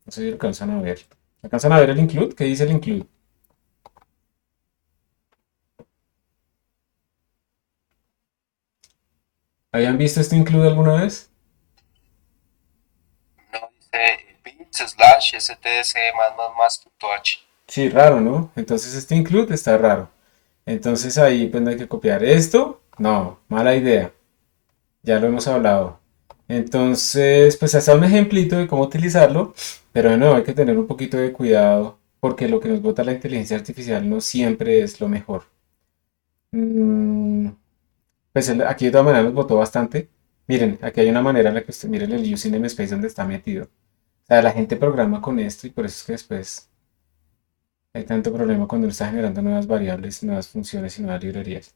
No sé si lo alcanzan a ver. ¿Alcanzan a ver el include? ¿Qué dice el include? ¿Habían visto este include alguna vez? No dice bits slash stc más punto h. Sí, raro, ¿no? Entonces este include está raro. Entonces ahí pues no hay que copiar esto. No, mala idea. Ya lo hemos hablado. Entonces, pues hasta un ejemplito de cómo utilizarlo, pero de nuevo hay que tener un poquito de cuidado porque lo que nos bota la inteligencia artificial no siempre es lo mejor. Mm, pues aquí de todas maneras nos botó bastante. Miren, aquí hay una manera en la que usted miren el using namespace donde está metido. O sea, la gente programa con esto y por eso es que después hay tanto problema cuando uno está generando nuevas variables, nuevas funciones y nuevas librerías.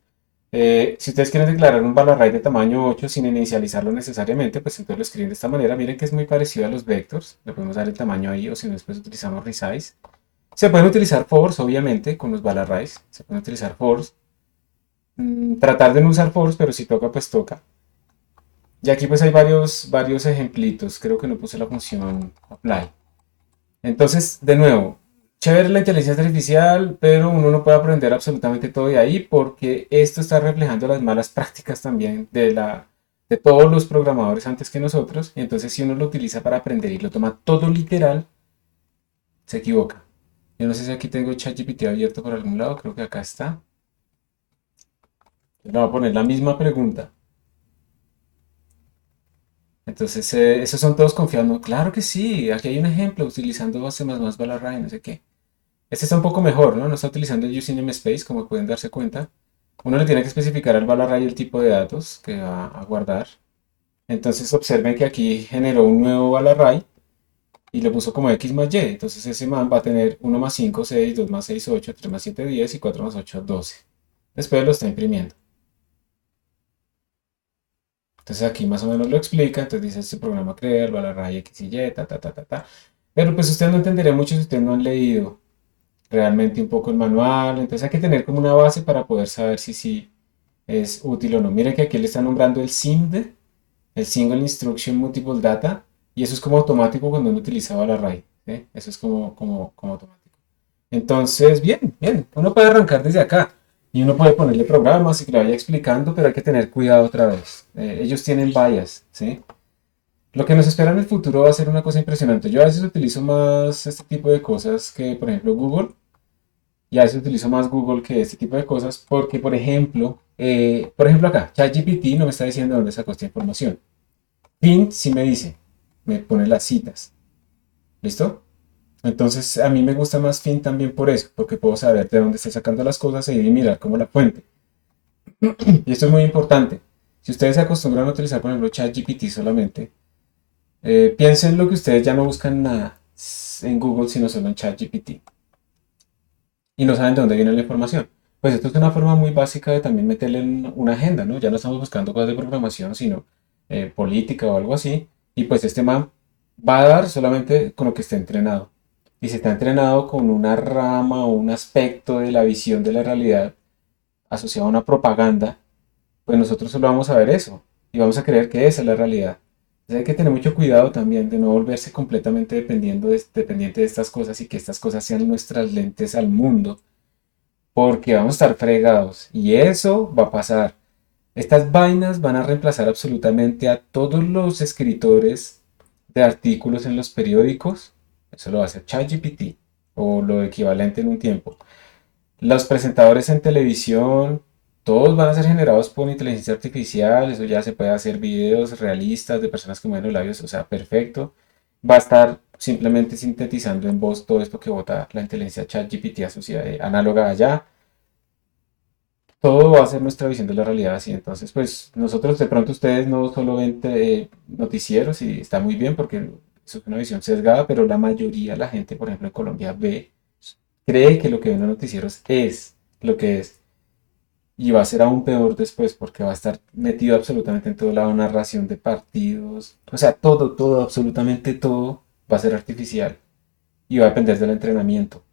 Si ustedes quieren declarar un array de tamaño 8 sin inicializarlo necesariamente, pues entonces lo escriben de esta manera. Miren que es muy parecido a los vectors. Le podemos dar el tamaño ahí o si no después utilizamos resize. Se pueden utilizar fors, obviamente, con los arrays. Se pueden utilizar fors. Tratar de no usar fors, pero si toca, pues toca. Y aquí pues hay varios ejemplitos. Creo que no puse la función apply. Entonces, de nuevo, chévere la inteligencia artificial, pero uno no puede aprender absolutamente todo de ahí porque esto está reflejando las malas prácticas también de todos los programadores antes que nosotros. Y entonces, si uno lo utiliza para aprender y lo toma todo literal, se equivoca. Yo no sé si aquí tengo ChatGPT abierto por algún lado, creo que acá está. Le voy a poner la misma pregunta. Entonces, esos son todos confiando. Claro que sí, aquí hay un ejemplo utilizando C++ Balarray, no sé qué. Este está un poco mejor, ¿no? No está utilizando el using namespace, como pueden darse cuenta. Uno le tiene que especificar al Balarray el tipo de datos que va a guardar. Entonces observen que aquí generó un nuevo Balarray y lo puso como x más y. Entonces ese man va a tener 1 más 5, 6, 2 más 6, 8, 3 más 7, 10 y 4 más 8, 12. Después lo está imprimiendo. Entonces aquí más o menos lo explica. Entonces dice este programa crea el Balarray x y y, ta, ta, ta, ta, ta. Pero pues usted no entendería mucho si usted no han leído realmente un poco el manual. Entonces hay que tener como una base para poder saber si sí es útil o no. Miren que aquí le está nombrando el SIMD, el Single Instruction Multiple Data, y eso es como automático cuando uno utilizaba la RAID. ¿Sí? Eso es como automático. Entonces, bien, bien, uno puede arrancar desde acá y uno puede ponerle programas y que lo vaya explicando, pero hay que tener cuidado otra vez. Ellos tienen bias, ¿sí? Lo que nos espera en el futuro va a ser una cosa impresionante. Yo a veces utilizo más este tipo de cosas que, por ejemplo, Google. Y a veces utilizo más Google que este tipo de cosas porque, por ejemplo acá, ChatGPT no me está diciendo dónde sacó esta información. Pint sí me dice, me pone las citas. ¿Listo? Entonces, a mí me gusta más Fin también por eso, porque puedo saber de dónde estoy sacando las cosas e ir y mirar como la fuente. Y esto es muy importante. Si ustedes se acostumbran a utilizar, por ejemplo, ChatGPT solamente, piensen lo que ustedes ya no buscan nada en Google, sino solo en ChatGPT. Y no saben de dónde viene la información. Pues esto es una forma muy básica de también meterle en una agenda, ¿no? Ya no estamos buscando cosas de programación, sino política o algo así. Y pues este man va a dar solamente con lo que esté entrenado. Y si está entrenado con una rama o un aspecto de la visión de la realidad asociado a una propaganda, pues nosotros solo vamos a ver eso y vamos a creer que esa es la realidad. Entonces hay que tener mucho cuidado también de no volverse completamente dependiente de estas cosas y que estas cosas sean nuestras lentes al mundo, porque vamos a estar fregados y eso va a pasar. Estas vainas van a reemplazar absolutamente a todos los escritores de artículos en los periódicos. Eso lo va a hacer ChatGPT o lo equivalente en un tiempo. Los presentadores en televisión, todos van a ser generados por inteligencia artificial. Eso ya se puede hacer videos realistas de personas que mueven los labios, o sea, perfecto. Va a estar simplemente sintetizando en voz todo esto que vota la inteligencia ChatGPT asociada, análoga allá. Todo va a ser nuestra visión de la realidad así. Entonces, pues nosotros de pronto ustedes no solo ven noticieros y está muy bien porque eso es una visión sesgada, pero la mayoría de la gente, por ejemplo, en Colombia cree que lo que ven los noticieros es lo que es. Y va a ser aún peor después porque va a estar metido absolutamente en todo lado, narración de partidos. O sea, todo, absolutamente todo va a ser artificial y va a depender del entrenamiento.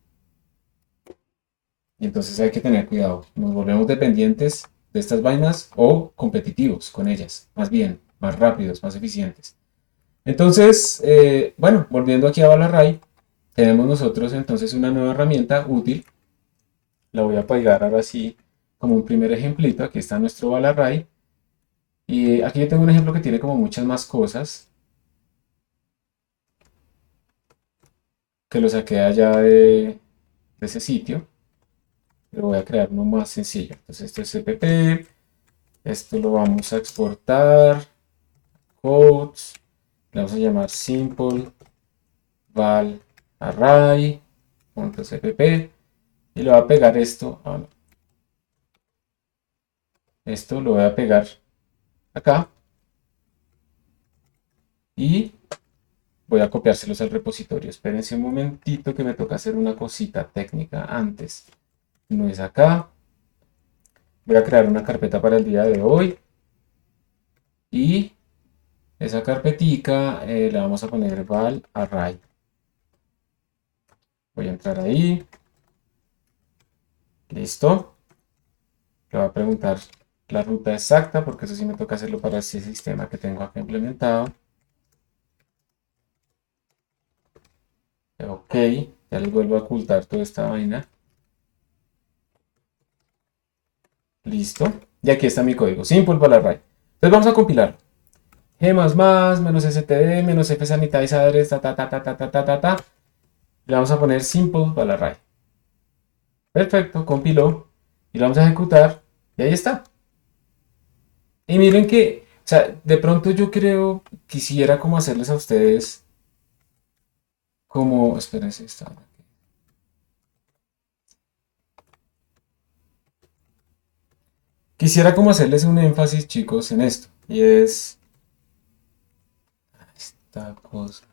Y entonces hay que tener cuidado. Nos volvemos dependientes de estas vainas o competitivos con ellas. Más bien, más rápidos, más eficientes. Entonces, bueno, volviendo aquí a Balarray, tenemos nosotros entonces una nueva herramienta útil. La voy a pegar ahora sí como un primer ejemplito. Aquí está nuestro Balarray. Y aquí yo tengo un ejemplo que tiene como muchas más cosas que lo saqué allá de ese sitio. Pero voy a crear uno más sencillo. Entonces esto es CPP. Esto lo vamos a exportar. Codes. Le vamos a llamar simple val array.cpp. Y le voy a pegar esto. No. Esto lo voy a pegar acá. Y voy a copiárselos al repositorio. Espérense un momentito que me toca hacer una cosita técnica antes. No es acá. Voy a crear una carpeta para el día de hoy. Y esa carpetica le vamos a poner val array. Voy a entrar ahí. Listo. Le voy a preguntar la ruta exacta porque eso sí me toca hacerlo para ese sistema que tengo acá implementado. Ok. Ya les vuelvo a ocultar toda esta vaina. Listo. Y aquí está mi código. Simple val array. Entonces vamos a compilar. G++, menos std, menos f sanitizers, ta, ta, ta, ta, ta, ta, ta, ta, ta. Le vamos a poner simple val array. Perfecto, compiló. Y lo vamos a ejecutar. Y ahí está. Y miren que, o sea, de pronto yo creo, quisiera como hacerles a ustedes, como, espérense, quisiera como hacerles un énfasis, chicos, en esto. Y es esta cosa.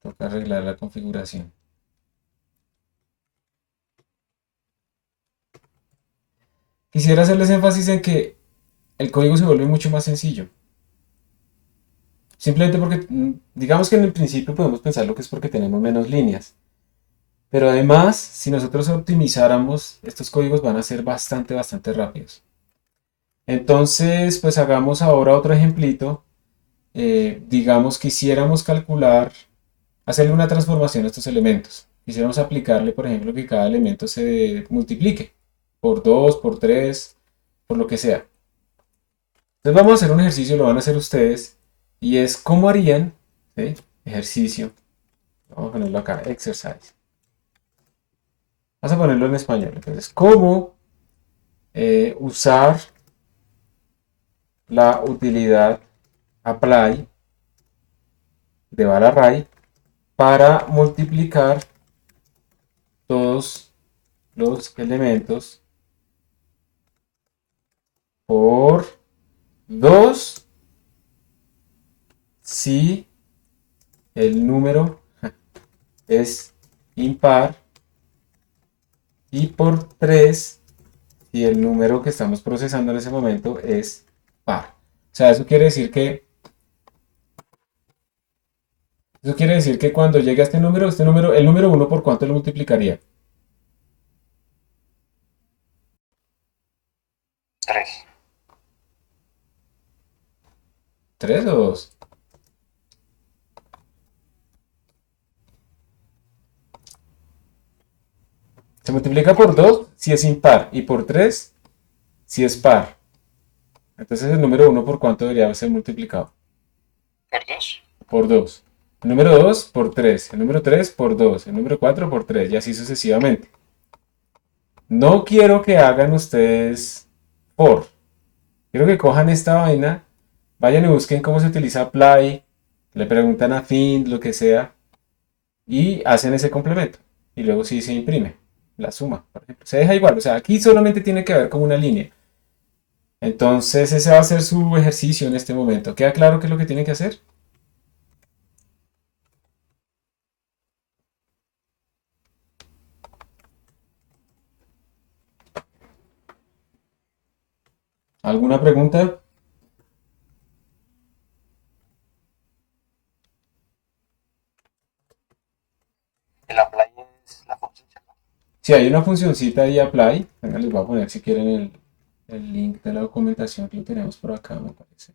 Toca arreglar la configuración. Quisiera hacerles énfasis en que el código se vuelve mucho más sencillo. Simplemente porque, digamos que en el principio podemos pensar lo que es porque tenemos menos líneas. Pero además, si nosotros optimizáramos, estos códigos van a ser bastante rápidos. Entonces, pues hagamos ahora otro ejemplito. Digamos, quisiéramos calcular, hacerle una transformación a estos elementos. Quisiéramos aplicarle, por ejemplo, que cada elemento se multiplique por 2, por 3, por lo que sea. Entonces vamos a hacer un ejercicio, lo van a hacer ustedes, y es cómo harían, ¿sí? Ejercicio. Vamos a ponerlo acá, exercise. Vamos a ponerlo en español. Entonces, ¿cómo usar la utilidad apply de var array para multiplicar todos los elementos por 2 si el número es impar y por 3 si el número que estamos procesando en ese momento es par. O sea, eso quiere decir que cuando llegue a este número, el número uno, ¿por cuánto lo multiplicaría? 3. 3 o 2. Se multiplica por Por 2 2. si es impar y por 3 si es par. Entonces el número uno, ¿por cuánto debería ser multiplicado? Por 2. Por 2. El número 2 por 3. El número 3 por 2. El número 4 por 3. Y así sucesivamente. No quiero que hagan ustedes por. Quiero que cojan esta vaina, vayan y busquen cómo se utiliza apply, le preguntan a find, lo que sea, y hacen ese complemento. Y luego sí se imprime la suma, por ejemplo. Se deja igual. O sea, aquí solamente tiene que haber como una línea. Entonces ese va a ser su ejercicio en este momento. ¿Queda claro qué es lo que tiene que hacer? ¿Alguna pregunta? El apply es la función, ¿cierto? Si hay una funcioncita ahí apply, venga, les voy a poner si quieren el link de la documentación que lo tenemos por acá, me parece.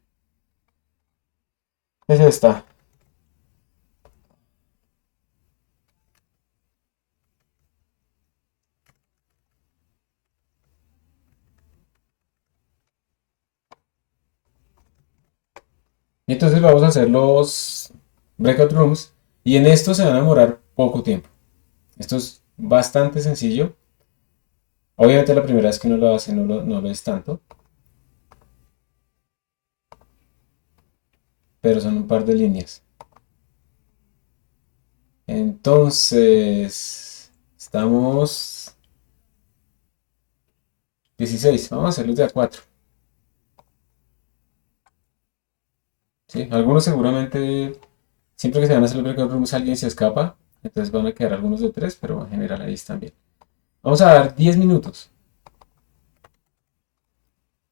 Es esta. Y entonces vamos a hacer los breakout rooms y en esto se van a demorar poco tiempo. Esto es bastante sencillo. Obviamente la primera vez que uno lo hace no lo es tanto, pero son un par de líneas. Entonces, estamos 16. Vamos a hacerlos de a 4. ¿Sí? Algunos seguramente, siempre que se van a hacer los breakout rooms, alguien se escapa. Entonces van a quedar algunos de 3, pero en general ahí están bien. Vamos a dar 10 minutos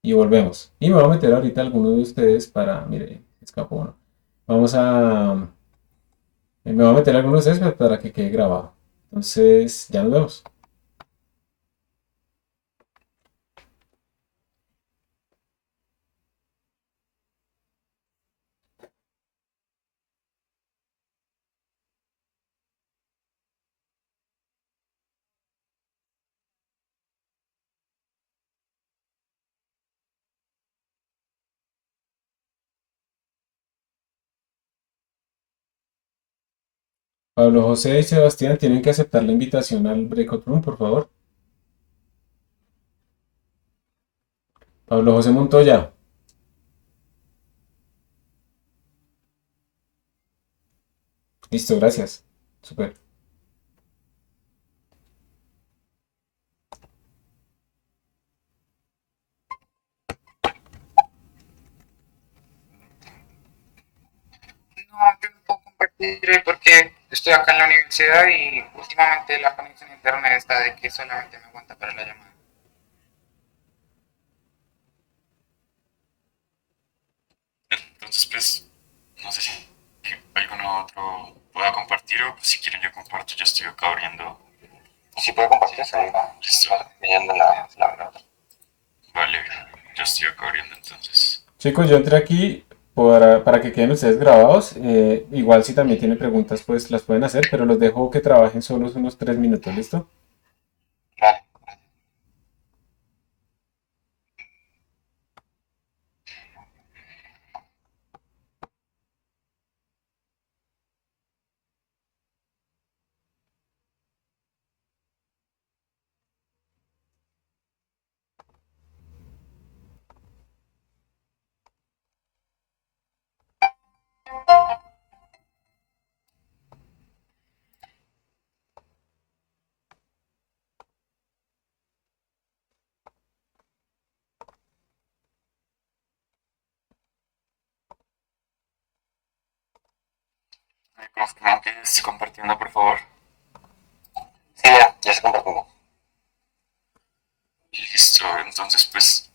y volvemos. Y me voy a meter ahorita a alguno de ustedes para, mire, escapó uno. Vamos a, me voy a meter a algunos de ustedes para que quede grabado. Entonces, ya nos vemos. Pablo José y Sebastián tienen que aceptar la invitación al Breakout Room, por favor. Pablo José Montoya. Listo, gracias. Super. No, yo no puedo compartir porque estoy acá en la universidad y últimamente la conexión a internet está de que solamente me aguanta para la llamada. Entonces, pues, no sé si alguno otro pueda compartir o pues, si quieren yo comparto, ya estoy acá abriendo. Si puede compartir, está bien. Listo. Viendo la verdad. Vale, ya estoy acá abriendo entonces. Chicos, yo entré aquí para que queden ustedes grabados. Igual si también tienen preguntas, pues las pueden hacer, pero los dejo que trabajen solos unos 3 minutos, ¿listo? Vale. confirman que estés compartiendo, por favor. Sí, mira, ya se compartió. Listo, entonces pues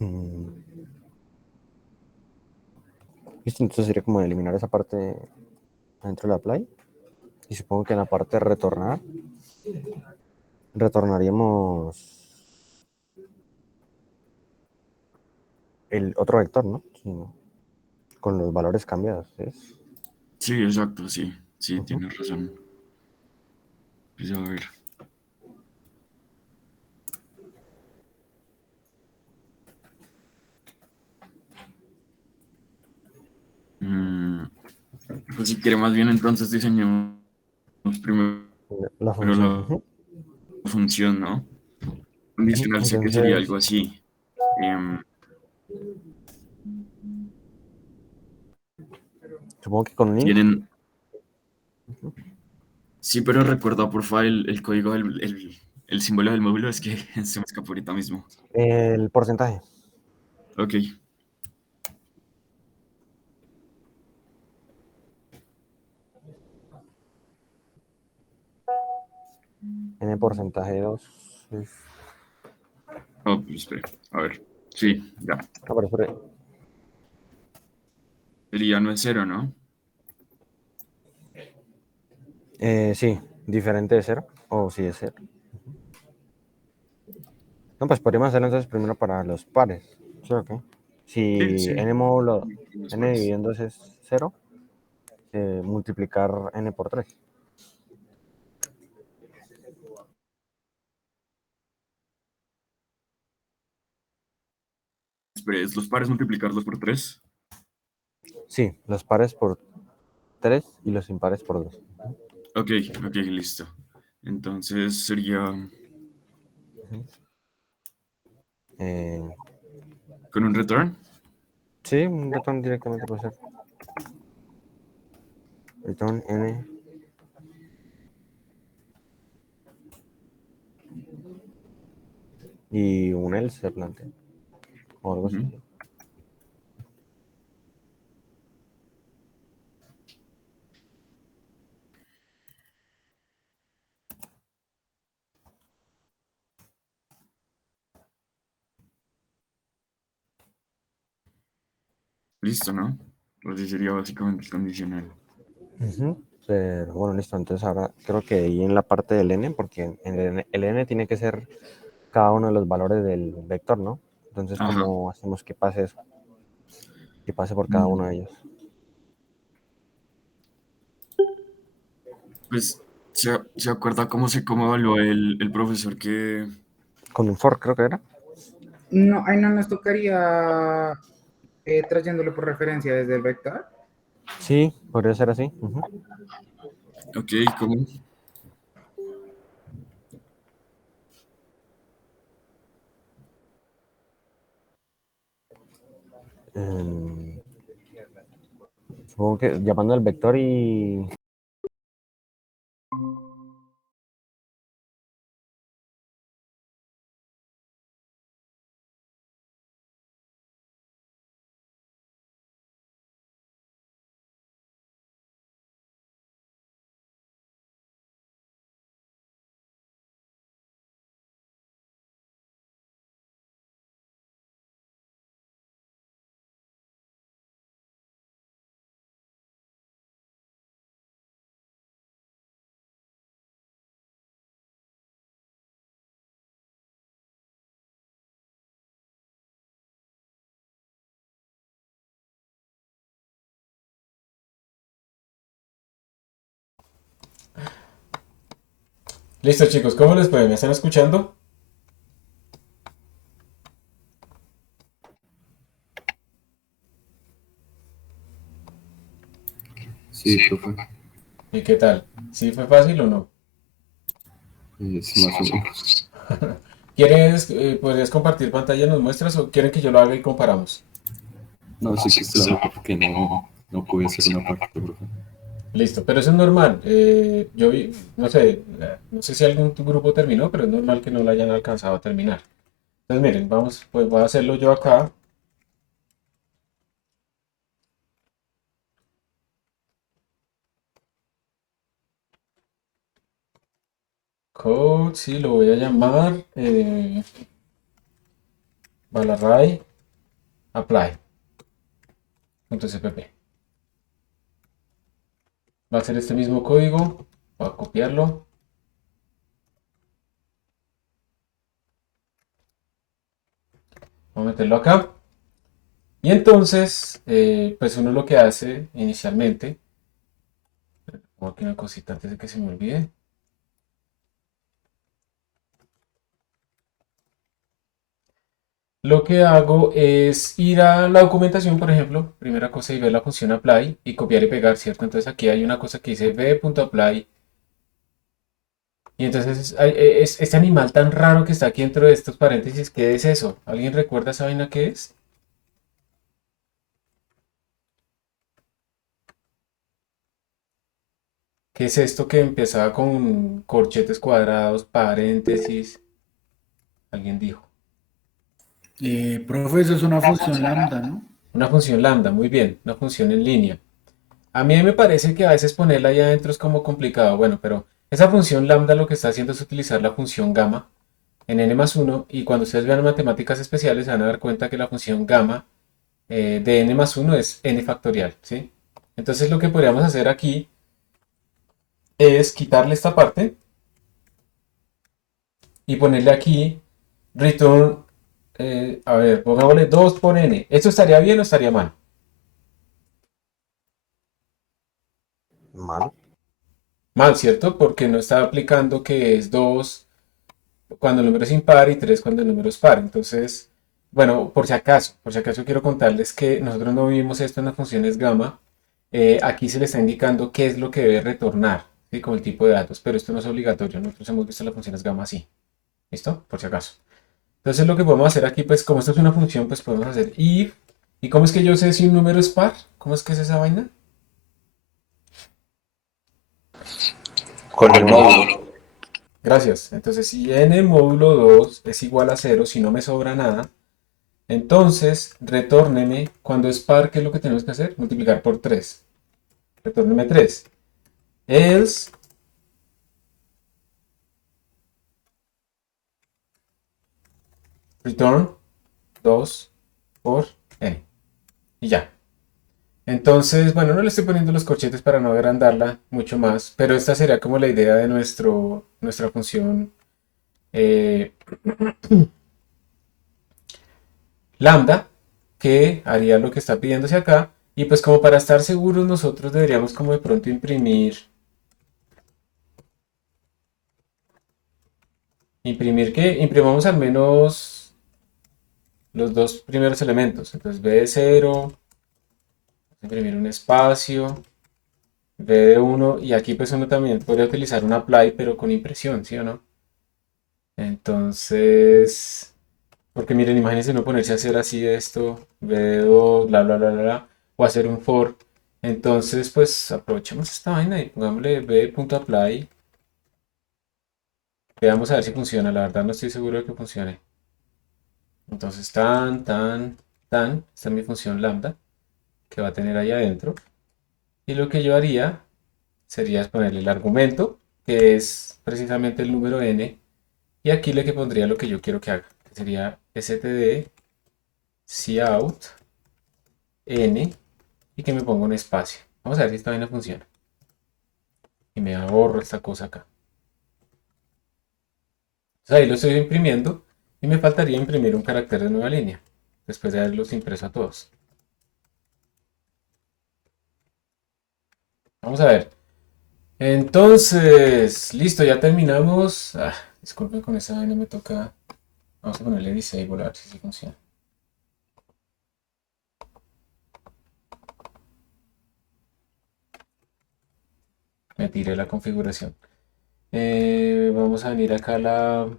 Mm, listo, entonces sería como eliminar esa parte dentro de la play. Y supongo que en la parte de retornar, retornaríamos el otro vector, ¿no? Sí, con los valores cambiados. ¿Es? sí, exacto, sí, sí, Ujú. tienes razón. Pues a ver, Pues si quiere más bien entonces diseñemos primero La función. la función, ¿no? Condicional sé que sería Entonces, algo así. Em, supongo que con un int, tienen, sí, pero recuerda por favor el código el símbolo del módulo, es que se me escapó ahorita mismo. el porcentaje. Ok, N porcentaje 2. oh, pues, espere, a ver, sí, ya. Sería no es cero, ¿no? Sí, diferente de cero. O si es cero. No, pues podríamos hacerlo entonces primero para los pares. ¿Sí o qué? Sí, Si sí. n módulo Los n pares. dividido en 2 es cero, multiplicar n por 3. Espere, ¿es los pares multiplicarlos por 3? Sí, los pares por 3 y los impares por 2. Ok, ok, listo. Entonces sería Eh, con un return. sí, un return directamente puede ser. Return n y un else se plantea. O algo así. Ujú. Listo, ¿no? Así sería básicamente el condicional. Pero bueno, listo. Entonces ahora creo que ahí en la parte del n, porque el n tiene que ser cada uno de los valores del vector, ¿no? Entonces, Ajá. ¿cómo hacemos que pase eso? Que pase por cada uno Mm, de ellos. Pues, ¿se acuerda cómo evaluó el profesor que... Con un for, creo que era. No, ahí no nos tocaría trayéndolo por referencia desde el vector. Sí, podría ser así. Ok, ¿cómo? Em, Supongo que llamando al vector y Listo, chicos, ¿cómo les fue? ¿Me están escuchando? Sí, profe, ¿Y qué tal? ¿Sí fue fácil o no? es más o menos. ¿Podrías compartir pantalla, nos muestras o quieren que yo lo haga y comparamos? No, sí que usted lo haga porque no pude hacer una parte, profe. Listo, pero eso es normal. Yo vi, no sé, no sé si algún tu grupo terminó, pero es normal que no lo hayan alcanzado a terminar. Entonces miren, vamos, pues voy a hacerlo yo acá. Code, sí, lo voy a llamar Balarray Apply. .cpp. Va a ser este mismo código. Voy a copiarlo. Voy a meterlo acá. Y entonces, pues uno lo que hace inicialmente, como aquí una cosita antes de que se me olvide. lo que hago es ir a la documentación, por ejemplo, primera cosa, y ver la función apply y copiar y pegar, ¿cierto? Entonces aquí hay una cosa que dice v.apply y entonces es este animal tan raro que está aquí dentro de estos paréntesis. ¿Qué es eso? ¿Alguien recuerda esa vaina qué es? ¿Qué es esto que empezaba con corchetes cuadrados, paréntesis? Alguien dijo. Profe, eso es una función lambda, ¿no? Una función lambda, muy bien, una función en línea. A mí me parece que a veces ponerla ahí adentro es como complicado. Bueno, pero esa función lambda lo que está haciendo es utilizar la función gamma en n+1 y cuando ustedes vean matemáticas especiales se van a dar cuenta que la función gamma de n+1 es n factorial, ¿sí? Entonces lo que podríamos hacer aquí es quitarle esta parte y ponerle aquí return, a ver, pongámosle 2 por n. ¿Esto estaría bien o estaría mal? Mal. Mal, ¿cierto? Porque no está aplicando que es 2 cuando el número es impar y 3 cuando el número es par. Entonces, bueno, por si acaso quiero contarles que nosotros no vimos esto en las funciones gamma. Aquí se le está indicando qué es lo que debe retornar, ¿sí? Como el tipo de datos, pero esto no es obligatorio. Nosotros hemos visto las funciones gamma así. ¿Listo? Por si acaso. Entonces lo que podemos hacer aquí, pues como esto es una función, pues podemos hacer if. ¿Y cómo es que yo sé si un número es par? ¿Cómo es que es esa vaina? Con el módulo. Gracias. Entonces, si n módulo 2 es igual a 0, si no me sobra nada, entonces retórneme cuando es par, ¿qué es lo que tenemos que hacer? Multiplicar por 3. Retórneme 3. Else, return 2 por n. Y ya. Entonces, bueno, no le estoy poniendo los corchetes para no agrandarla mucho más, pero esta sería como la idea de nuestra función eh, lambda, que haría lo que está pidiéndose acá. Y pues como para estar seguros nosotros deberíamos como de pronto imprimir que imprimamos al menos los dos primeros elementos. Entonces b de 0, imprimir un espacio, b de 1 y aquí pues uno también podría utilizar un apply pero con impresión, ¿sí o no? Entonces, porque miren, imagínense no ponerse a hacer así esto, b de 2, bla bla bla bla, bla, o hacer un for. Entonces, pues aprovechemos esta vaina y pongámosle b.apply. Veamos a ver si funciona, la verdad no estoy seguro de que funcione. Entonces, esta es mi función lambda que va a tener ahí adentro. Y lo que yo haría sería ponerle el argumento, que es precisamente el número n, y aquí le que pondría lo que yo quiero que haga, que sería std cout n y que me ponga un espacio. Vamos a ver si esta vaina funciona. Y me ahorro esta cosa acá. Entonces ahí lo estoy imprimiendo y me faltaría imprimir un carácter de nueva línea, después de haberlos impreso a todos. Vamos a ver. Entonces, listo, ya terminamos. Disculpen con esa vaina, me toca. Vamos a ponerle disable a ver si funciona. Me tiré la configuración. Vamos a venir acá a la.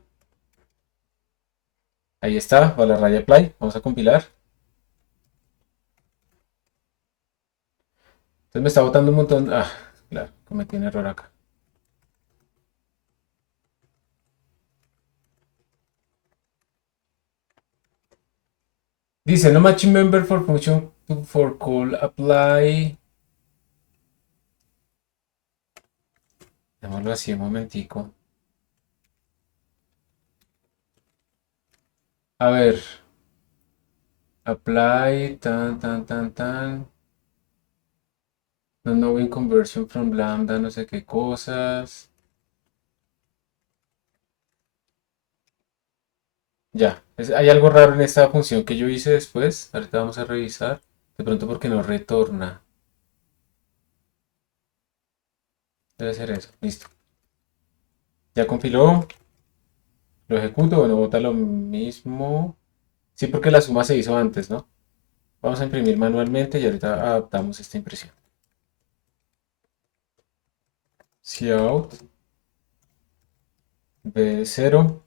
Ahí está, va la raya apply. Vamos a compilar. Entonces me está botando un montón. Claro, cometí un error acá. Dice no matching member for function for call apply. Démoslo así un momentico. A ver. Apply, tan. No knowing conversion from lambda, no sé qué cosas. Ya, hay algo raro en esta función que yo hice después. Ahorita vamos a revisar. De pronto porque no retorna. Debe ser eso. Listo. Ya compiló. Lo ejecuto. Bueno, bota lo mismo. Sí, porque la suma se hizo antes, ¿no? Vamos a imprimir manualmente y ahorita adaptamos esta impresión. Cout B0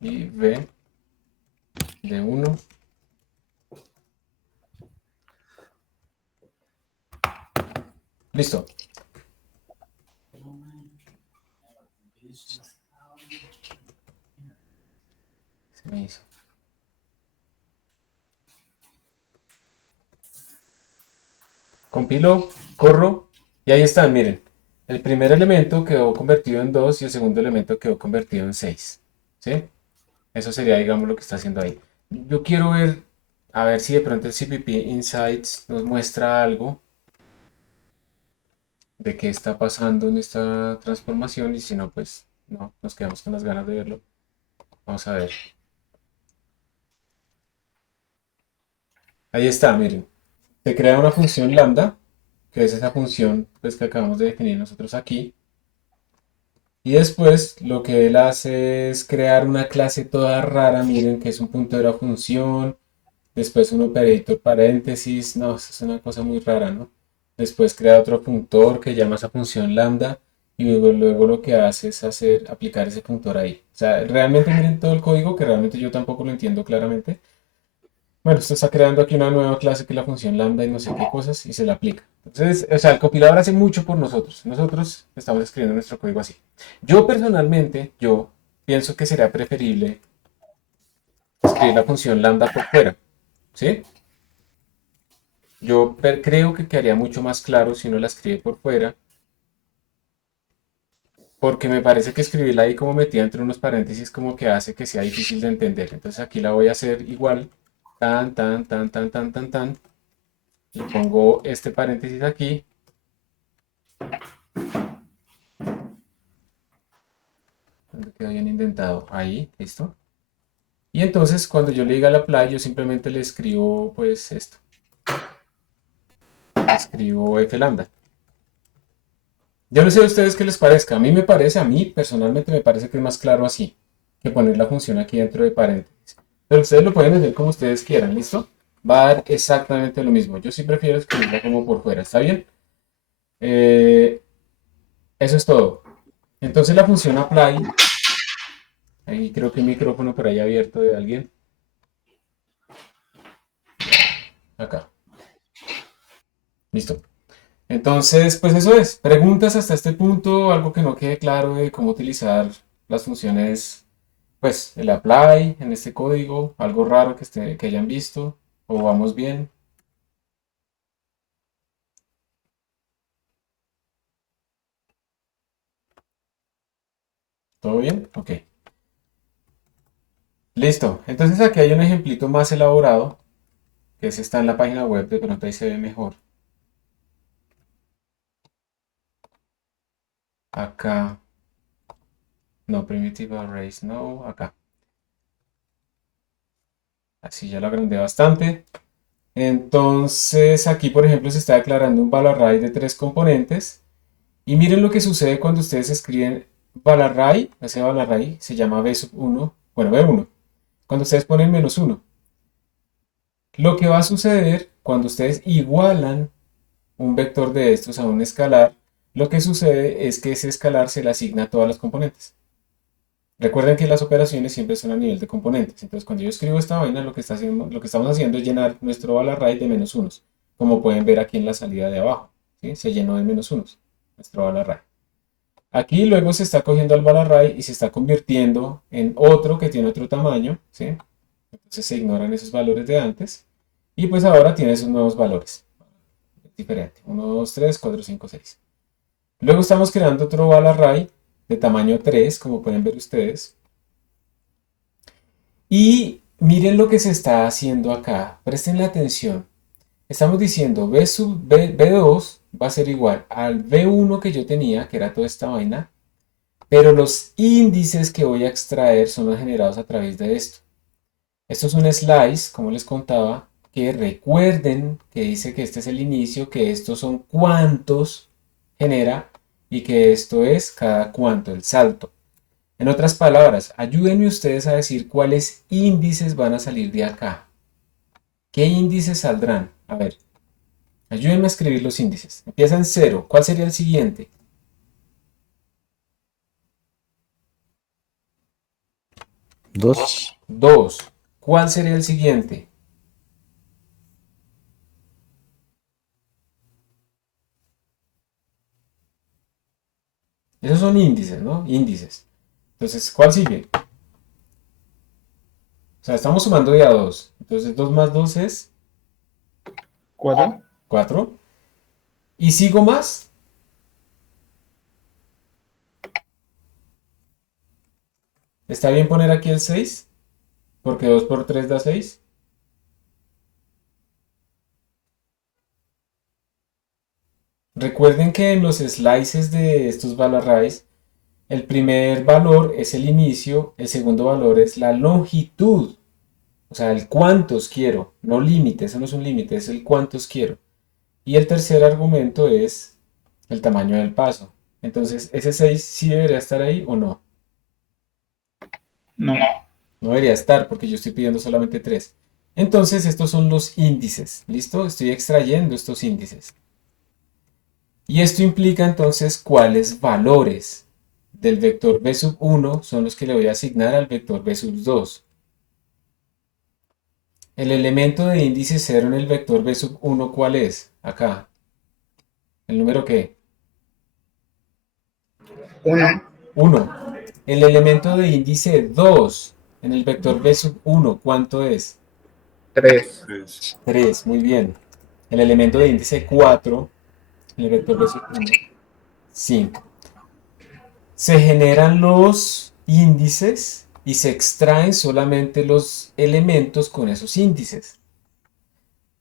y B de 1. Listo. Se me hizo. Compilo, corro y ahí están, miren. El primer elemento quedó convertido en 2 y el segundo elemento quedó convertido en 6. ¿Sí? Eso sería, digamos, lo que está haciendo ahí. Yo quiero ver, a ver si de pronto el CPP Insights nos muestra algo de qué está pasando en esta transformación y si no, pues no, nos quedamos con las ganas de verlo. Vamos a ver. Ahí está, miren. Se crea una función lambda, que es esa función pues, que acabamos de definir nosotros aquí. Y después lo que él hace es crear una clase toda rara, miren, que es un puntero a función, después un operator paréntesis, no, eso es una cosa muy rara, ¿no? Después crea otro funtor que llama esa función lambda y luego lo que hace es aplicar ese funtor ahí. O sea, realmente miren todo el código que realmente yo tampoco lo entiendo claramente. Bueno, esto está creando aquí una nueva clase que es la función lambda y no sé qué cosas y se la aplica. Entonces, o sea, el compilador hace mucho por nosotros. Nosotros estamos escribiendo nuestro código así. Yo personalmente, yo pienso que sería preferible escribir la función lambda por fuera. ¿Sí? Yo creo que quedaría mucho más claro si uno la escribe por fuera. Porque me parece que escribirla ahí como metida entre unos paréntesis como que hace que sea difícil de entender. Entonces aquí la voy a hacer igual. Tan, tan, tan, tan, tan, tan, tan. Y pongo este paréntesis aquí. Donde queda bien indentado. Ahí, listo. Y entonces cuando yo le diga al apply, yo simplemente le escribo pues esto. Le escribo f lambda. Yo no sé a ustedes qué les parezca. A mí me parece, a mí personalmente me parece que es más claro así. Que poner la función aquí dentro de paréntesis. Pero ustedes lo pueden hacer como ustedes quieran, ¿listo? Va a dar exactamente lo mismo. Yo sí prefiero escribirla como por fuera, ¿está bien? Eso es todo. Entonces la función apply, ahí creo que un micrófono por ahí abierto de alguien. Acá. Listo. Entonces, pues eso es. Preguntas hasta este punto, algo que no quede claro de cómo utilizar las funciones, pues el apply en este código, algo raro que hayan visto, o vamos bien. ¿Todo bien? Ok. Listo. Entonces aquí hay un ejemplito más elaborado, que ese está en la página web, de pronto ahí se ve mejor. Acá. No, primitive arrays, no, acá. Así ya lo agrandé bastante. Entonces aquí, por ejemplo, se está declarando un val array de 3 componentes. Y miren lo que sucede cuando ustedes escriben val array. Ese val array se llama b sub 1. Bueno, b1. Cuando ustedes ponen menos 1. Lo que va a suceder cuando ustedes igualan un vector de estos a un escalar, lo que sucede es que ese escalar se le asigna a todas las componentes. Recuerden que las operaciones siempre son a nivel de componentes. Entonces, cuando yo escribo esta vaina, lo que estamos haciendo es llenar nuestro val array de menos unos. Como pueden ver aquí en la salida de abajo. ¿Sí? Se llenó de menos unos nuestro val array. Aquí luego se está cogiendo al val array y se está convirtiendo en otro que tiene otro tamaño. ¿Sí? Entonces se ignoran esos valores de antes. Y pues ahora tiene esos nuevos valores. Diferente. 1, 2, 3, 4, 5, 6. Luego estamos creando otro val array de tamaño 3, como pueden ver ustedes. Y miren lo que se está haciendo acá. Presten la atención. Estamos diciendo B2 va a ser igual al B1 que yo tenía, que era toda esta vaina. Pero los índices que voy a extraer son los generados a través de esto. Esto es un slice, como les contaba, que recuerden que dice que este es el inicio, que estos son cuántos genera y que esto es cada cuánto, el salto. En otras palabras, ayúdenme ustedes a decir cuáles índices van a salir de acá. ¿Qué índices saldrán? A ver, ayúdenme a escribir los índices. Empieza en 0. ¿Cuál sería el siguiente? 2. 2. ¿Cuál sería el siguiente? Esos son índices, ¿no? Índices. Entonces, ¿cuál sigue? O sea, estamos sumando de a 2. Entonces, 2 más 2 es 4. 4. ¿Y sigo más? ¿Está bien poner aquí el 6? Porque 2 por 3 da 6. Recuerden que en los slices de estos arrays, el primer valor es el inicio, el segundo valor es la longitud. O sea, el cuántos quiero, no límite, eso no es un límite, es el cuántos quiero. Y el tercer argumento es el tamaño del paso. Entonces, ¿ese 6 sí debería estar ahí o no? No. No debería estar porque yo estoy pidiendo solamente 3. Entonces, estos son los índices. ¿Listo? Estoy extrayendo estos índices. Y esto implica entonces cuáles valores del vector b sub 1 son los que le voy a asignar al vector b sub 2. El elemento de índice 0 en el vector b sub 1, ¿cuál es? Acá. ¿El número qué? 1. 1. El elemento de índice 2 en el vector b sub 1, ¿cuánto es? 3. 3, muy bien. El elemento de índice 4 en el vector b sub 1, 5. Se generan los índices y se extraen solamente los elementos con esos índices.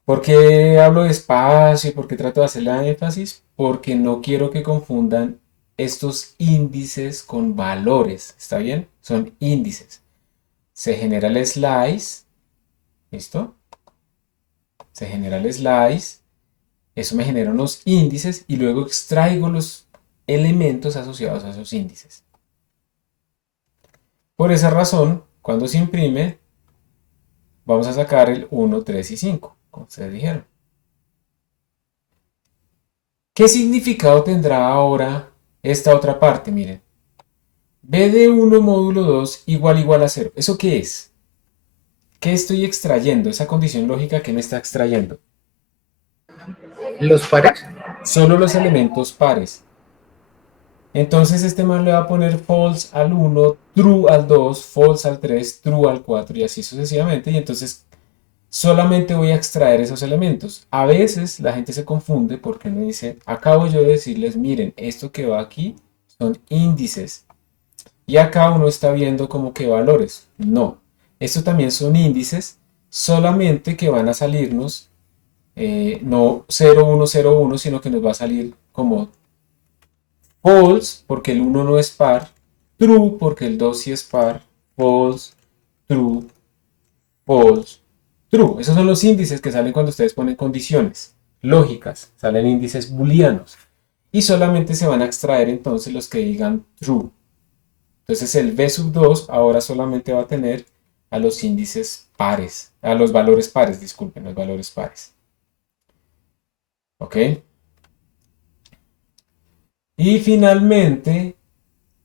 ¿Por qué hablo despacio? ¿Por qué trato de hacerle énfasis? Porque no quiero que confundan estos índices con valores. ¿Está bien? Son índices. Se genera el slice. ¿Listo? Se genera el slice. Eso me genera unos índices y luego extraigo los elementos asociados a esos índices. Por esa razón, cuando se imprime, vamos a sacar el 1, 3 y 5, como ustedes dijeron. ¿Qué significado tendrá ahora esta otra parte? Miren, b de 1 módulo 2 igual a 0. ¿Eso qué es? ¿Qué estoy extrayendo? Esa condición lógica que me está extrayendo. Los pares. Solo los elementos pares. Entonces este man le va a poner false al 1, true al 2, false al 3, true al 4 y así sucesivamente. Y entonces solamente voy a extraer esos elementos. A veces la gente se confunde porque me dice, acabo yo de decirles, miren, esto que va aquí son índices. Y acá uno está viendo como que valores. No, estos también son índices, solamente que van a salirnos no 0, 1, 0, 1, sino que nos va a salir como false porque el 1 no es par, true porque el 2 sí es par, false, true, false, true. Esos son los índices que salen cuando ustedes ponen condiciones lógicas, salen índices booleanos. Y solamente se van a extraer entonces los que digan true. Entonces el b sub 2 ahora solamente va a tener a los índices pares, a los valores pares, disculpen, los valores pares. ¿Ok? Y finalmente,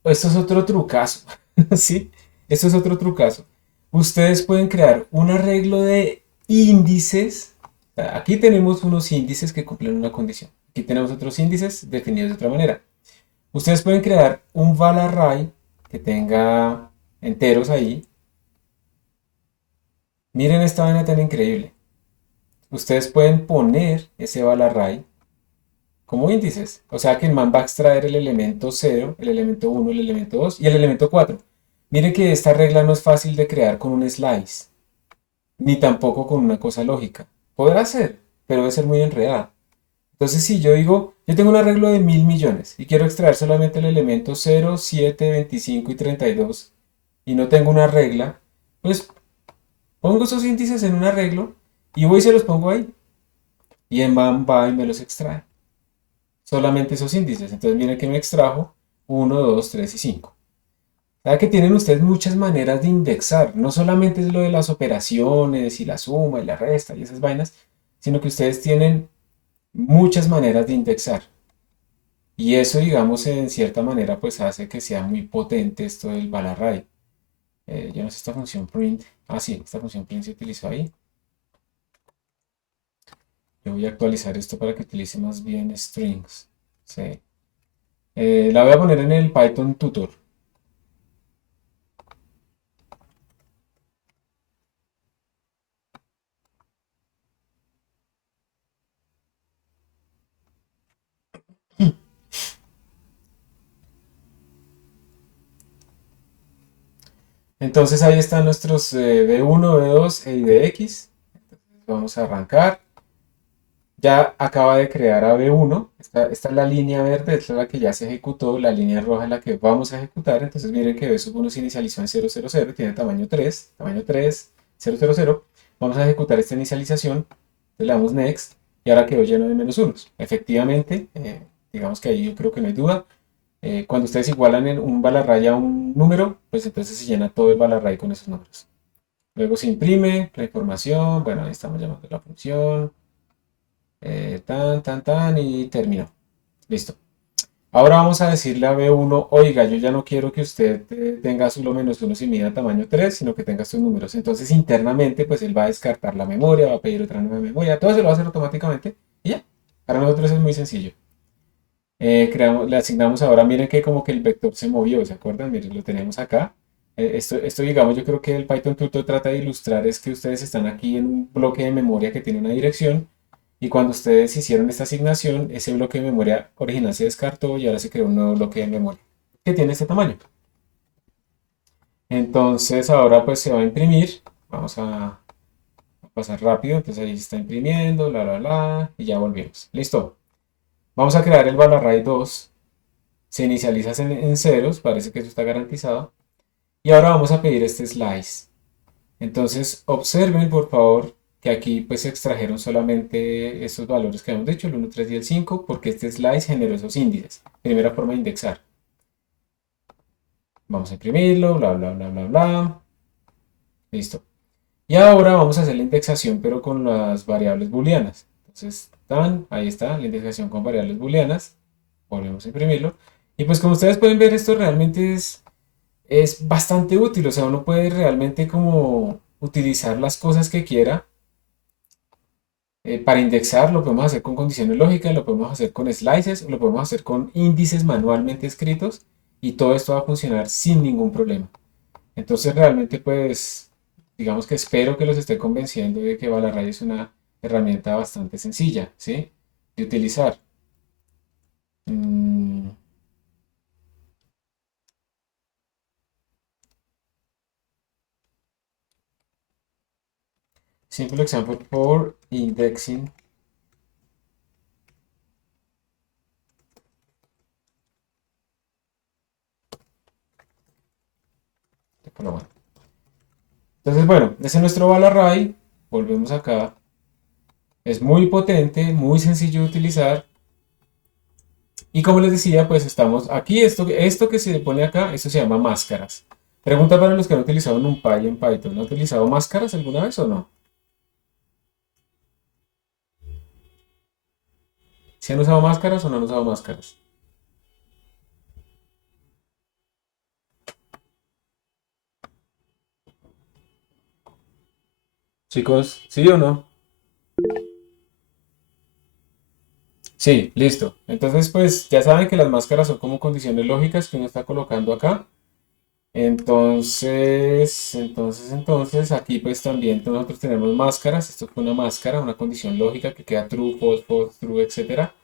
esto es otro trucazo, ¿sí? Esto es otro trucazo. Ustedes pueden crear un arreglo de índices. Aquí tenemos unos índices que cumplen una condición. Aquí tenemos otros índices definidos de otra manera. Ustedes pueden crear un val array que tenga enteros ahí. Miren esta vaina tan increíble. Ustedes pueden poner ese val array como índices. O sea que el man va a extraer el elemento 0, el elemento 1, el elemento 2 y el elemento 4. Miren que esta regla no es fácil de crear con un slice, ni tampoco con una cosa lógica. Podrá ser, pero debe ser muy enredada. Entonces si yo digo, yo tengo un arreglo de 1000 millones y quiero extraer solamente el elemento 0, 7, 25 y 32 y no tengo una regla, pues pongo esos índices en un arreglo y voy y se los pongo ahí. Y el man va y me los extrae. Solamente esos índices. Entonces miren que me extrajo 1, 2, 3 y 5. ¿Sabe que tienen ustedes muchas maneras de indexar? No solamente es lo de las operaciones y la suma y la resta y esas vainas, sino que ustedes tienen muchas maneras de indexar. Y eso, digamos, en cierta manera, pues hace que sea muy potente esto del val array. Yo no sé esta función print. Ah, sí, esta función print se utilizó ahí. Yo voy a actualizar esto para que utilice más bien strings. Sí. La voy a poner en el Python tutor. Entonces ahí están nuestros B1, B2 y DX. Vamos a arrancar. Ya acaba de crear a B1. Esta es la línea verde, esta es la que ya se ejecutó. La línea roja es la que vamos a ejecutar. Entonces miren que B1 se inicializó en 000, tiene tamaño 3, 000. Vamos a ejecutar esta inicialización. Le damos next y ahora quedó lleno de menos unos. Efectivamente, digamos que ahí yo creo que no hay duda. Cuando ustedes igualan en un val array a un número, pues entonces se llena todo el val array con esos números. Luego se imprime la información. Bueno, ahí estamos llamando la función. Tan, y terminó. Listo. Ahora vamos a decirle a B1, oiga, yo ya no quiero que usted tenga solo menos uno y mida tamaño 3, sino que tenga estos números. Entonces internamente, pues él va a descartar la memoria, va a pedir otra nueva memoria, todo se lo va a hacer automáticamente y ya. Para nosotros es muy sencillo. Le asignamos ahora, miren que como que el vector se movió, ¿se acuerdan? Miren, lo tenemos acá. Esto, digamos, yo creo que el Python Tutor trata de ilustrar es que ustedes están aquí en un bloque de memoria que tiene una dirección y cuando ustedes hicieron esta asignación, ese bloque de memoria original se descartó y ahora se creó un nuevo bloque de memoria que tiene este tamaño. Entonces ahora pues se va a imprimir. Vamos a pasar rápido. Entonces ahí se está imprimiendo, y ya volvimos. Listo. Vamos a crear el val array 2. Se inicializa en ceros, parece que eso está garantizado. Y ahora vamos a pedir este slice. Entonces observen por favor que aquí pues se extrajeron solamente estos valores que hemos dicho, el 1, 3 y el 5, porque este slice generó esos índices. Primera forma de indexar. Vamos a imprimirlo, bla, bla, bla, bla, bla. Listo. Y ahora vamos a hacer la indexación, pero con las variables booleanas. Entonces, ahí está, la indexación con variables booleanas. Volvemos a imprimirlo. Y pues como ustedes pueden ver, esto realmente es bastante útil. O sea, uno puede realmente como utilizar las cosas que quiera. Para indexar lo podemos hacer con condiciones lógicas, lo podemos hacer con slices, lo podemos hacer con índices manualmente escritos y todo esto va a funcionar sin ningún problema. Entonces realmente pues digamos que espero que los esté convenciendo de que Valarray es una herramienta bastante sencilla, ¿sí? De utilizar. Mm, Simple example for indexing. Entonces, bueno, ese es nuestro val array. Volvemos acá. Es muy potente, muy sencillo de utilizar. Y como les decía, pues estamos aquí. Esto que se pone acá, esto se llama máscaras. Pregunta para los que han utilizado NumPy en Python. ¿Han utilizado máscaras alguna vez o no? ¿Si han usado máscaras o no han usado máscaras? Chicos, ¿sí o no? Sí, listo. Entonces, pues ya saben que las máscaras son como condiciones lógicas que uno está colocando acá. Entonces, aquí pues también nosotros tenemos máscaras. Esto fue una máscara, una condición lógica que queda true, false, false, true, etcétera.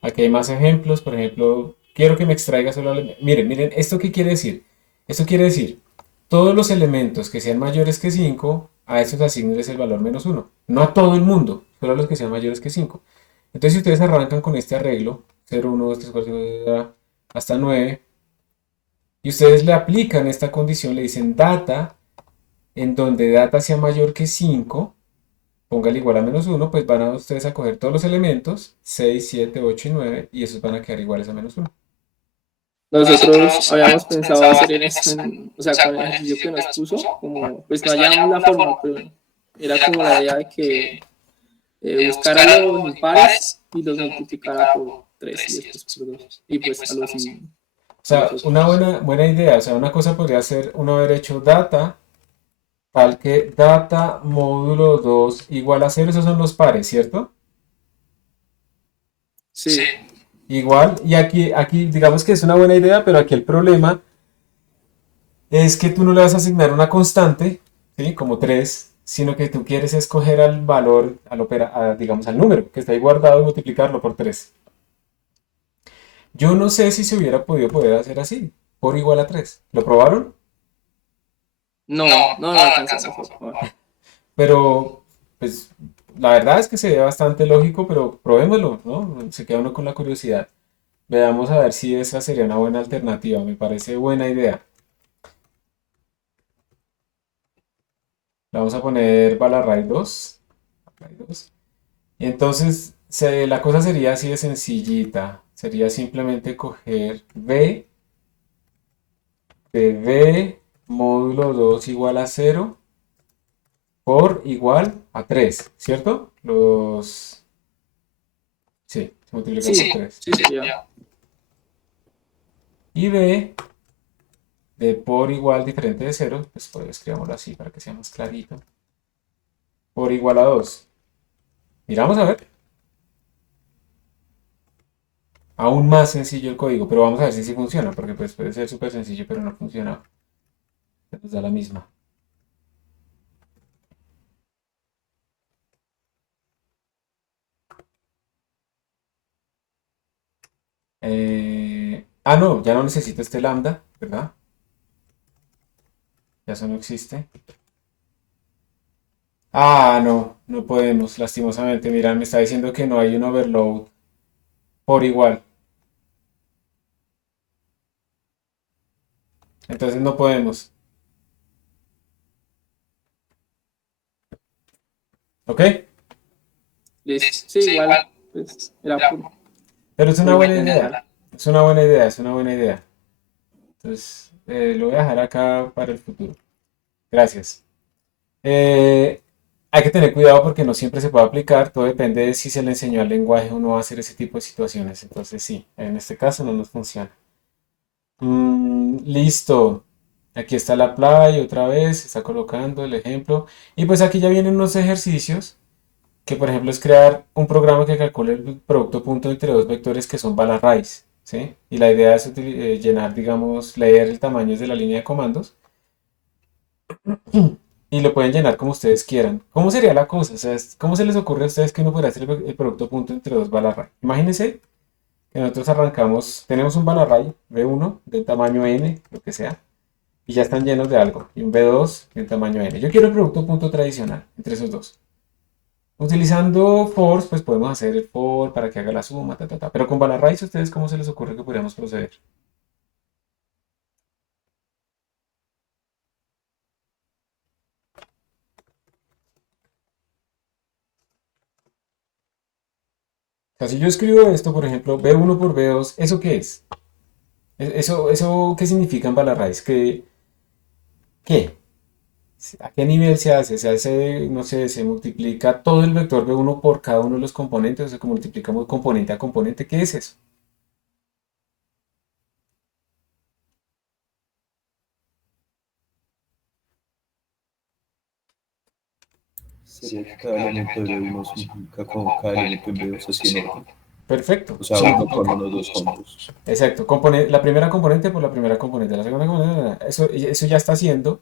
Aquí hay más ejemplos. Por ejemplo, quiero que me extraiga solo... Miren, ¿esto qué quiere decir? Esto quiere decir, todos los elementos que sean mayores que 5, a esos asignenles el valor menos 1. No a todo el mundo, solo a los que sean mayores que 5. Entonces, si ustedes arrancan con este arreglo, 0, 1, 2, 3, 4, 5, hasta 9, y ustedes le aplican esta condición, le dicen data, en donde data sea mayor que 5, póngale igual a menos 1, pues van a ustedes a coger todos los elementos, 6, 7, 8 y 9, y esos van a quedar iguales a menos 1. Nosotros habíamos pensado hacer en esto, o sea, con el ejercicio que nos puso, como pues no hallamos la forma, pero era como la idea de que buscara los impares y los multiplicara por 3 y después por 2. Y pues a los O sea, una buena idea. O sea, una cosa podría ser uno haber hecho data, tal que data módulo 2 igual a 0. Esos son los pares, ¿cierto? Sí. Igual, y aquí digamos que es una buena idea, pero aquí el problema es que tú no le vas a asignar una constante, ¿sí? Como 3, sino que tú quieres escoger al valor, digamos al número que está ahí guardado y multiplicarlo por 3. Yo no sé si se hubiera poder hacer así, por igual a 3. ¿Lo probaron? No alcanzamos. Pero, pues, la verdad es que se ve bastante lógico, pero probémoslo, ¿no? Se queda uno con la curiosidad. Veamos a ver si esa sería una buena alternativa. Me parece buena idea. Le vamos a poner Balarray 2. Y entonces la cosa sería así de sencillita. Sería simplemente coger B de B módulo 2 igual a 0 por igual a 3, ¿cierto? Sí, se multiplica por 3. Sí, ya. Y B de por igual diferente de 0, pues escribámoslo así para que sea más clarito, por igual a 2. Miramos a ver. Aún más sencillo el código, pero vamos a ver si funciona, porque pues puede ser súper sencillo, pero no funciona. Nos da la misma. No, ya no necesito este lambda, ¿verdad? Ya eso no existe. No podemos, lastimosamente. Mira, me está diciendo que no hay un overload por igual. Entonces no podemos. ¿Ok? Listo. Sí, igual. Pues era puro. Pero es una buena intentar. idea. Es una buena idea, es una buena idea. Entonces, lo voy a dejar acá para el futuro. Gracias. Hay que tener cuidado porque no siempre se puede aplicar. Todo depende de si se le enseñó al lenguaje o no a hacer ese tipo de situaciones. Entonces, sí, en este caso no nos funciona. Listo. Aquí está la play otra vez. Se está colocando el ejemplo. Y pues aquí ya vienen unos ejercicios que por ejemplo es crear un programa que calcule el producto punto entre dos vectores que son bala raíz, ¿sí? Y la idea es llenar, digamos, leer el tamaño de la línea de comandos y lo pueden llenar como ustedes quieran. ¿Cómo sería la cosa? O sea, ¿cómo se les ocurre a ustedes que uno podría hacer el producto punto entre dos bala raíz? Imagínense que nosotros arrancamos, tenemos un bala raíz B1 del tamaño N, lo que sea, y ya están llenos de algo, y un B2 del tamaño N. Yo quiero el producto punto tradicional entre esos dos. Utilizando for, pues podemos hacer el for para que haga la suma, ta. Pero con Balarraíz, ¿ustedes cómo se les ocurre que podríamos proceder? O sea, si yo escribo esto, por ejemplo, B1 por B2, ¿eso qué es? ¿Eso qué significa en Balarraíz? ¿Qué? ¿A qué nivel se hace? Se hace, no sé, se multiplica todo el vector B1 por cada uno de los componentes, o sea, que multiplicamos componente a componente. ¿Qué es eso? Sería que cada elemento de B1 se multiplica con cada elemento en B2 así en orden. Perfecto. O sea, uno con uno, dos juntos. Exacto. La primera componente por la primera componente. La segunda componente. Eso ya está haciendo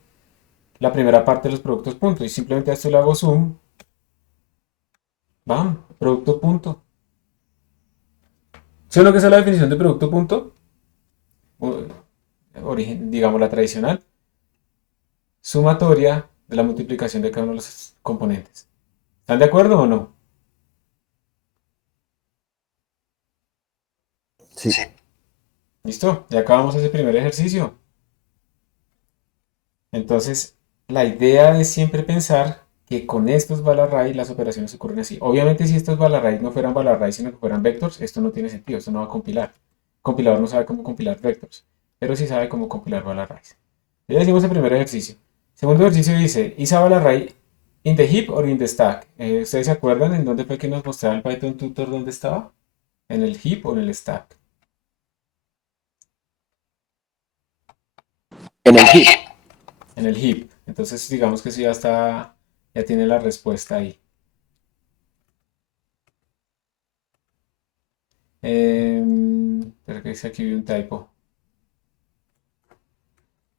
la primera parte de los productos punto. Y simplemente a esto le hago zoom. Bam. Producto punto. ¿Sí o no que esa es la definición de producto punto? Origen, digamos la tradicional. Sumatoria de la multiplicación de cada uno de los componentes. ¿Están de acuerdo o no? Sí. Listo. Ya acabamos ese primer ejercicio. Entonces, la idea es siempre pensar que con estos Balarray las operaciones ocurren así. Obviamente, si estos Balarray no fueran Balarray, sino que fueran vectors, esto no tiene sentido, esto no va a compilar. compilador no sabe cómo compilar vectors, pero sí sabe cómo compilar bal arrays. Ya hicimos el primer ejercicio. Segundo ejercicio dice, ¿is a bal array in the heap or in the stack? ¿Ustedes se acuerdan en dónde fue que nos mostraba el Python tutor dónde estaba? ¿En el heap o en el stack? En el heap. En el heap. Entonces digamos que eso ya está, ya tiene la respuesta ahí. Espera que dice aquí vi un typo.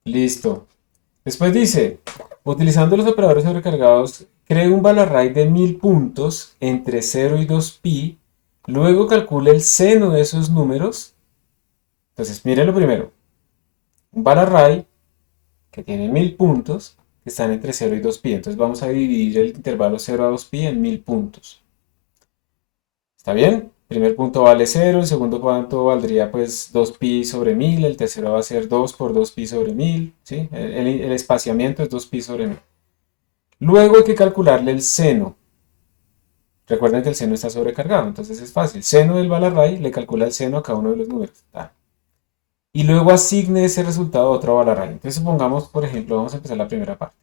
Listo. Después dice, utilizando los operadores sobrecargados, cree un bal array de 1000 puntos entre 0 y 2pi, luego calcule el seno de esos números. Entonces, miren lo primero. Un bal array que tiene 1000 puntos que están entre 0 y 2pi. Entonces vamos a dividir el intervalo 0 a 2pi en 1000 puntos. ¿Está bien? El primer punto vale 0, el segundo punto valdría pues 2pi sobre 1000, el tercero va a ser 2 por 2pi sobre 1000, ¿sí? El espaciamiento es 2pi sobre 1000. Luego hay que calcularle el seno. Recuerden que el seno está sobrecargado, entonces es fácil. Seno del bal array le calcula el seno a cada uno de los números. Y luego asigne ese resultado a otro bal array. Entonces supongamos, por ejemplo, vamos a empezar la primera parte.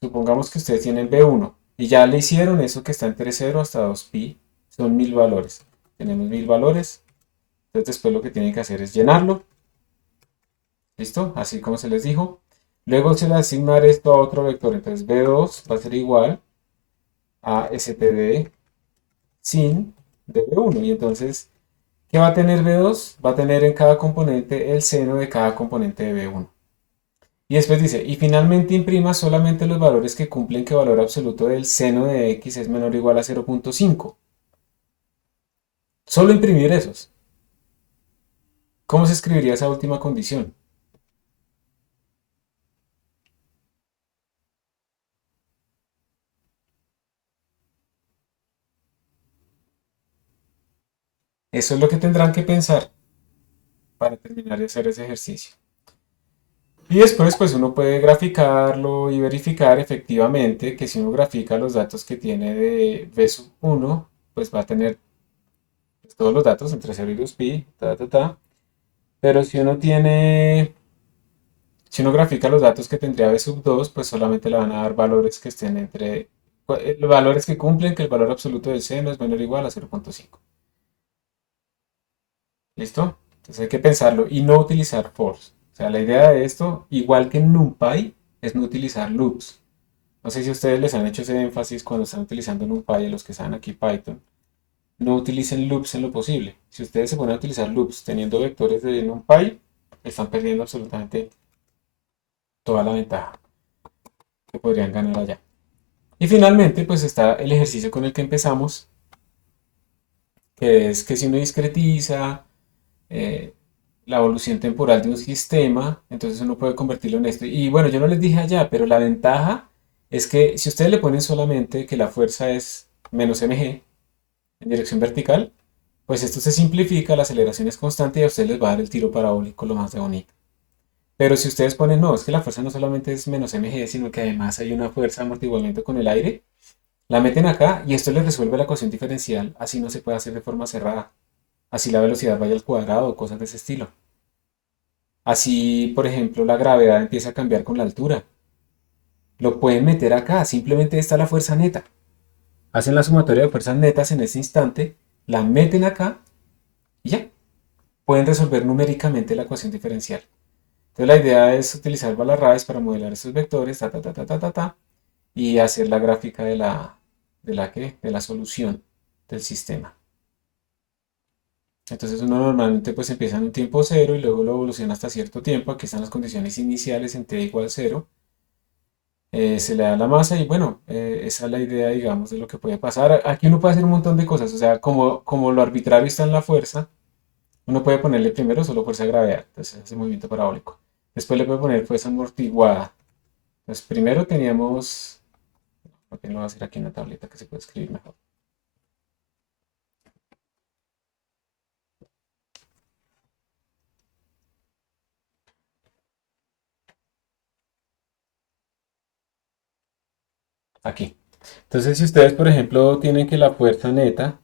Supongamos que ustedes tienen B1 y ya le hicieron eso que está entre 0 hasta 2pi. Son 1000 valores. Tenemos 1000 valores. Entonces después lo que tienen que hacer es llenarlo. ¿Listo? Así como se les dijo. Luego se le asignar esto a otro vector. Entonces B2 va a ser igual a std sin de B1. Y entonces, ¿qué va a tener B2? Va a tener en cada componente el seno de cada componente de B1. Y después dice, y finalmente imprima solamente los valores que cumplen que el valor absoluto del seno de x es menor o igual a 0.5. Solo imprimir esos. ¿Cómo se escribiría esa última condición? Eso es lo que tendrán que pensar para terminar de hacer ese ejercicio. Y después pues uno puede graficarlo y verificar efectivamente que si uno grafica los datos que tiene de B sub 1, pues va a tener pues, todos los datos entre 0 y 2pi, Pero si uno grafica los datos que tendría B sub 2, pues solamente le van a dar valores que estén entre, los valores que cumplen que el valor absoluto del seno es menor o igual a 0.5. ¿Listo? Entonces hay que pensarlo y no utilizar for's. O sea, la idea de esto, igual que en NumPy, es no utilizar loops. No sé si ustedes les han hecho ese énfasis cuando están utilizando NumPy, a los que saben aquí Python. No utilicen loops en lo posible. Si ustedes se ponen a utilizar loops teniendo vectores de NumPy, están perdiendo absolutamente toda la ventaja que podrían ganar allá. Y finalmente, pues está el ejercicio con el que empezamos, que es que si uno discretiza la evolución temporal de un sistema, entonces uno puede convertirlo en esto. Y bueno, yo no les dije allá, pero la ventaja es que si ustedes le ponen solamente que la fuerza es menos mg en dirección vertical, pues esto se simplifica, la aceleración es constante y a ustedes les va a dar el tiro parabólico lo más de bonito. Pero si ustedes ponen, no, es que la fuerza no solamente es menos mg, sino que además hay una fuerza de amortiguamiento con el aire, la meten acá y esto les resuelve la ecuación diferencial, así no se puede hacer de forma cerrada. Así la velocidad vaya al cuadrado o cosas de ese estilo. Así, por ejemplo, la gravedad empieza a cambiar con la altura. Lo pueden meter acá, simplemente está la fuerza neta. Hacen la sumatoria de fuerzas netas en ese instante, la meten acá y ya. Pueden resolver numéricamente la ecuación diferencial. Entonces la idea es utilizar bal arrays para modelar estos vectores, y hacer la gráfica de la solución del sistema. Entonces uno normalmente pues empieza en un tiempo cero y luego lo evoluciona hasta cierto tiempo. Aquí están las condiciones iniciales en t igual 0. Se le da la masa y bueno, esa es la idea, digamos, de lo que puede pasar. Aquí uno puede hacer un montón de cosas, o sea, como lo arbitrario está en la fuerza, uno puede ponerle primero solo fuerza de gravedad, entonces ese movimiento parabólico. Después le puede poner fuerza amortiguada. Entonces primero teníamos, ok, lo voy a hacer aquí en la tableta que se puede escribir mejor. Aquí. Entonces, si ustedes, por ejemplo, tienen que la fuerza neta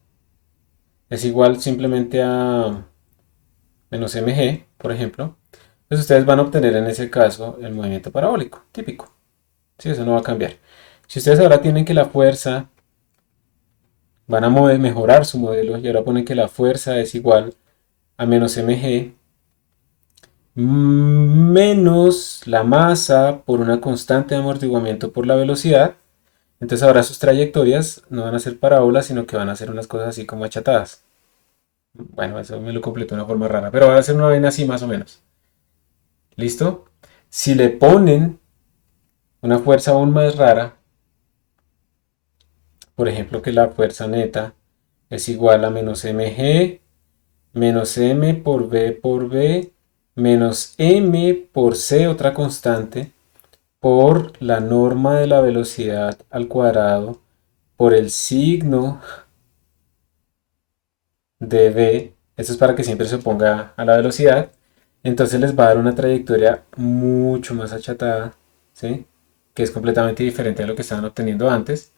es igual simplemente menos mg, por ejemplo, pues ustedes van a obtener en ese caso el movimiento parabólico, típico. Sí, eso no va a cambiar. Si ustedes ahora tienen que la fuerza, van a mejorar su modelo y ahora ponen que la fuerza es igual a menos mg menos la masa por una constante de amortiguamiento por la velocidad. Entonces ahora sus trayectorias no van a ser parábolas, sino que van a ser unas cosas así como achatadas. Bueno, eso me lo completo de una forma rara, pero va a ser una vaina así más o menos. ¿Listo? Si le ponen una fuerza aún más rara, por ejemplo que la fuerza neta es igual a menos mg menos m por b menos m por c, otra constante, por la norma de la velocidad al cuadrado por el signo de v. Esto es para que siempre se oponga a la velocidad. Entonces les va a dar una trayectoria mucho más achatada, ¿sí? Que es completamente diferente a lo que estaban obteniendo antes.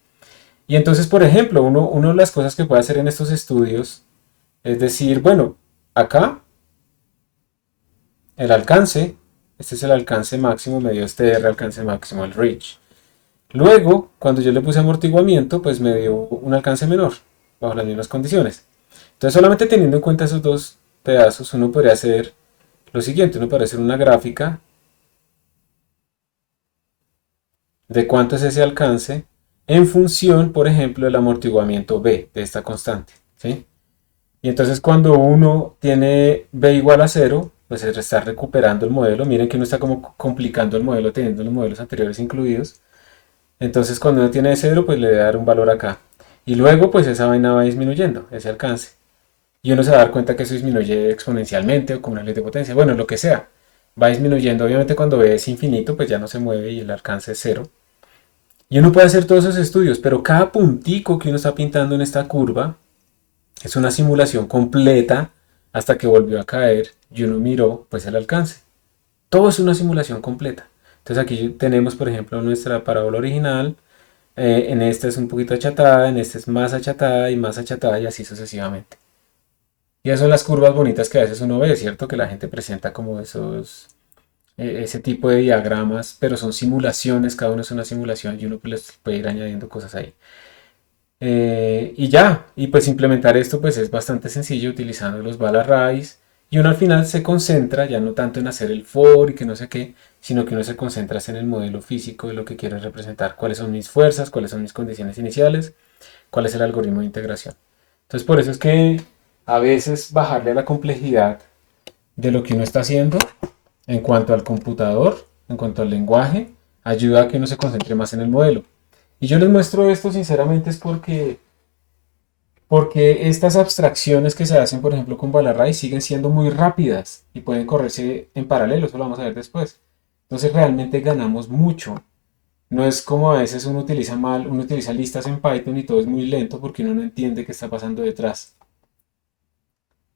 Y entonces, por ejemplo, una de las cosas que puede hacer en estos estudios es decir, bueno, acá el alcance, este es el alcance máximo, me dio este R alcance máximo, el reach. Luego, cuando yo le puse amortiguamiento, pues me dio un alcance menor, bajo las mismas condiciones. Entonces, solamente teniendo en cuenta esos dos pedazos, uno podría hacer lo siguiente, uno podría hacer una gráfica de cuánto es ese alcance en función, por ejemplo, del amortiguamiento B de esta constante, ¿sí? Y entonces cuando uno tiene B igual a 0, pues se está recuperando el modelo. Miren que uno está como complicando el modelo teniendo los modelos anteriores incluidos. Entonces cuando uno tiene 0, pues le debe dar un valor acá. Y luego pues esa vaina va disminuyendo, ese alcance. Y uno se va a dar cuenta que eso disminuye exponencialmente o con una ley de potencia. Bueno, lo que sea. Va disminuyendo. Obviamente cuando B es infinito, pues ya no se mueve y el alcance es 0. Y uno puede hacer todos esos estudios, pero cada puntico que uno está pintando en esta curva es una simulación completa hasta que volvió a caer y uno miró pues el alcance. Todo es una simulación completa. Entonces aquí tenemos por ejemplo nuestra parábola original. En esta es un poquito achatada, en esta es más achatada y así sucesivamente. Y esas son las curvas bonitas que a veces uno ve, ¿cierto? Que la gente presenta como ese tipo de diagramas, pero son simulaciones, cada uno es una simulación y uno pues les puede ir añadiendo cosas ahí. Y ya, y pues implementar esto pues es bastante sencillo utilizando los bal arrays y uno al final se concentra ya no tanto en hacer el for y que no sé qué, sino que uno se concentra en el modelo físico de lo que quiere representar, cuáles son mis fuerzas, cuáles son mis condiciones iniciales, cuál es el algoritmo de integración. Entonces por eso es que a veces bajarle a la complejidad de lo que uno está haciendo en cuanto al computador, en cuanto al lenguaje, ayuda a que uno se concentre más en el modelo. Y yo les muestro esto sinceramente es porque estas abstracciones que se hacen, por ejemplo, con Balarray siguen siendo muy rápidas y pueden correrse en paralelo, eso lo vamos a ver después. Entonces realmente ganamos mucho. No es como a veces uno utiliza mal, uno utiliza listas en Python y todo es muy lento porque uno no entiende qué está pasando detrás.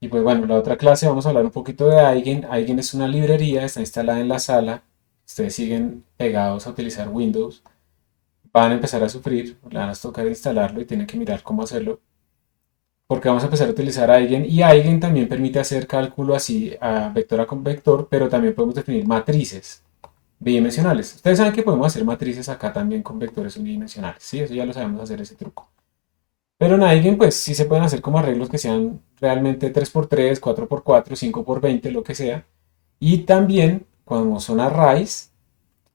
Y pues bueno, la otra clase vamos a hablar un poquito de Eigen. Eigen es una librería, está instalada en la sala. Ustedes siguen pegados a utilizar Windows. Van a empezar a sufrir, le van a tocar instalarlo y tienen que mirar cómo hacerlo. Porque vamos a empezar a utilizar Eigen y Eigen también permite hacer cálculo así a vector con vector, pero también podemos definir matrices bidimensionales. Ustedes saben que podemos hacer matrices acá también con vectores unidimensionales, ¿sí? Eso ya lo sabemos hacer ese truco. Pero en Eigen pues sí se pueden hacer como arreglos que sean realmente 3x3, 4x4, 5x20, lo que sea. Y también, como son arrays,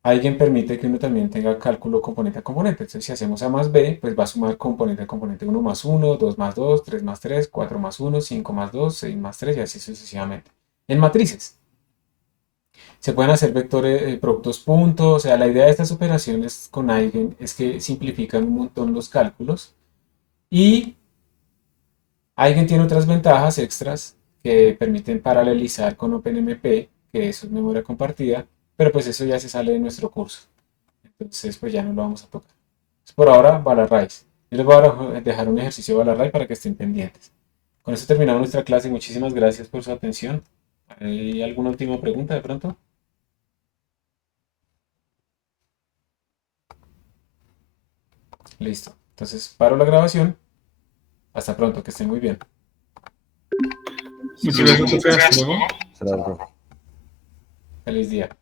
Eigen permite que uno también tenga cálculo componente a componente. Entonces, si hacemos A más B, pues va a sumar componente a componente 1 más 1, 2 más 2, 3 más 3, 4 más 1, 5 más 2, 6 más 3 y así sucesivamente. En matrices. Se pueden hacer vectores, productos puntos. O sea, la idea de estas operaciones con Eigen es que simplifican un montón los cálculos. Y Eigen tiene otras ventajas extras que permiten paralelizar con OpenMP, que eso es memoria compartida, pero pues eso ya se sale de nuestro curso. Entonces pues ya no lo vamos a tocar. Pues, por ahora, Balarrays. Yo les voy a dejar un ejercicio de Balarray para que estén pendientes. Con eso terminamos nuestra clase. Muchísimas gracias por su atención. ¿Hay alguna última pregunta de pronto? Listo. Entonces paro la grabación. Hasta pronto, que estén muy bien. Muchas gracias, profe. Hasta luego. Será, profe. Feliz día.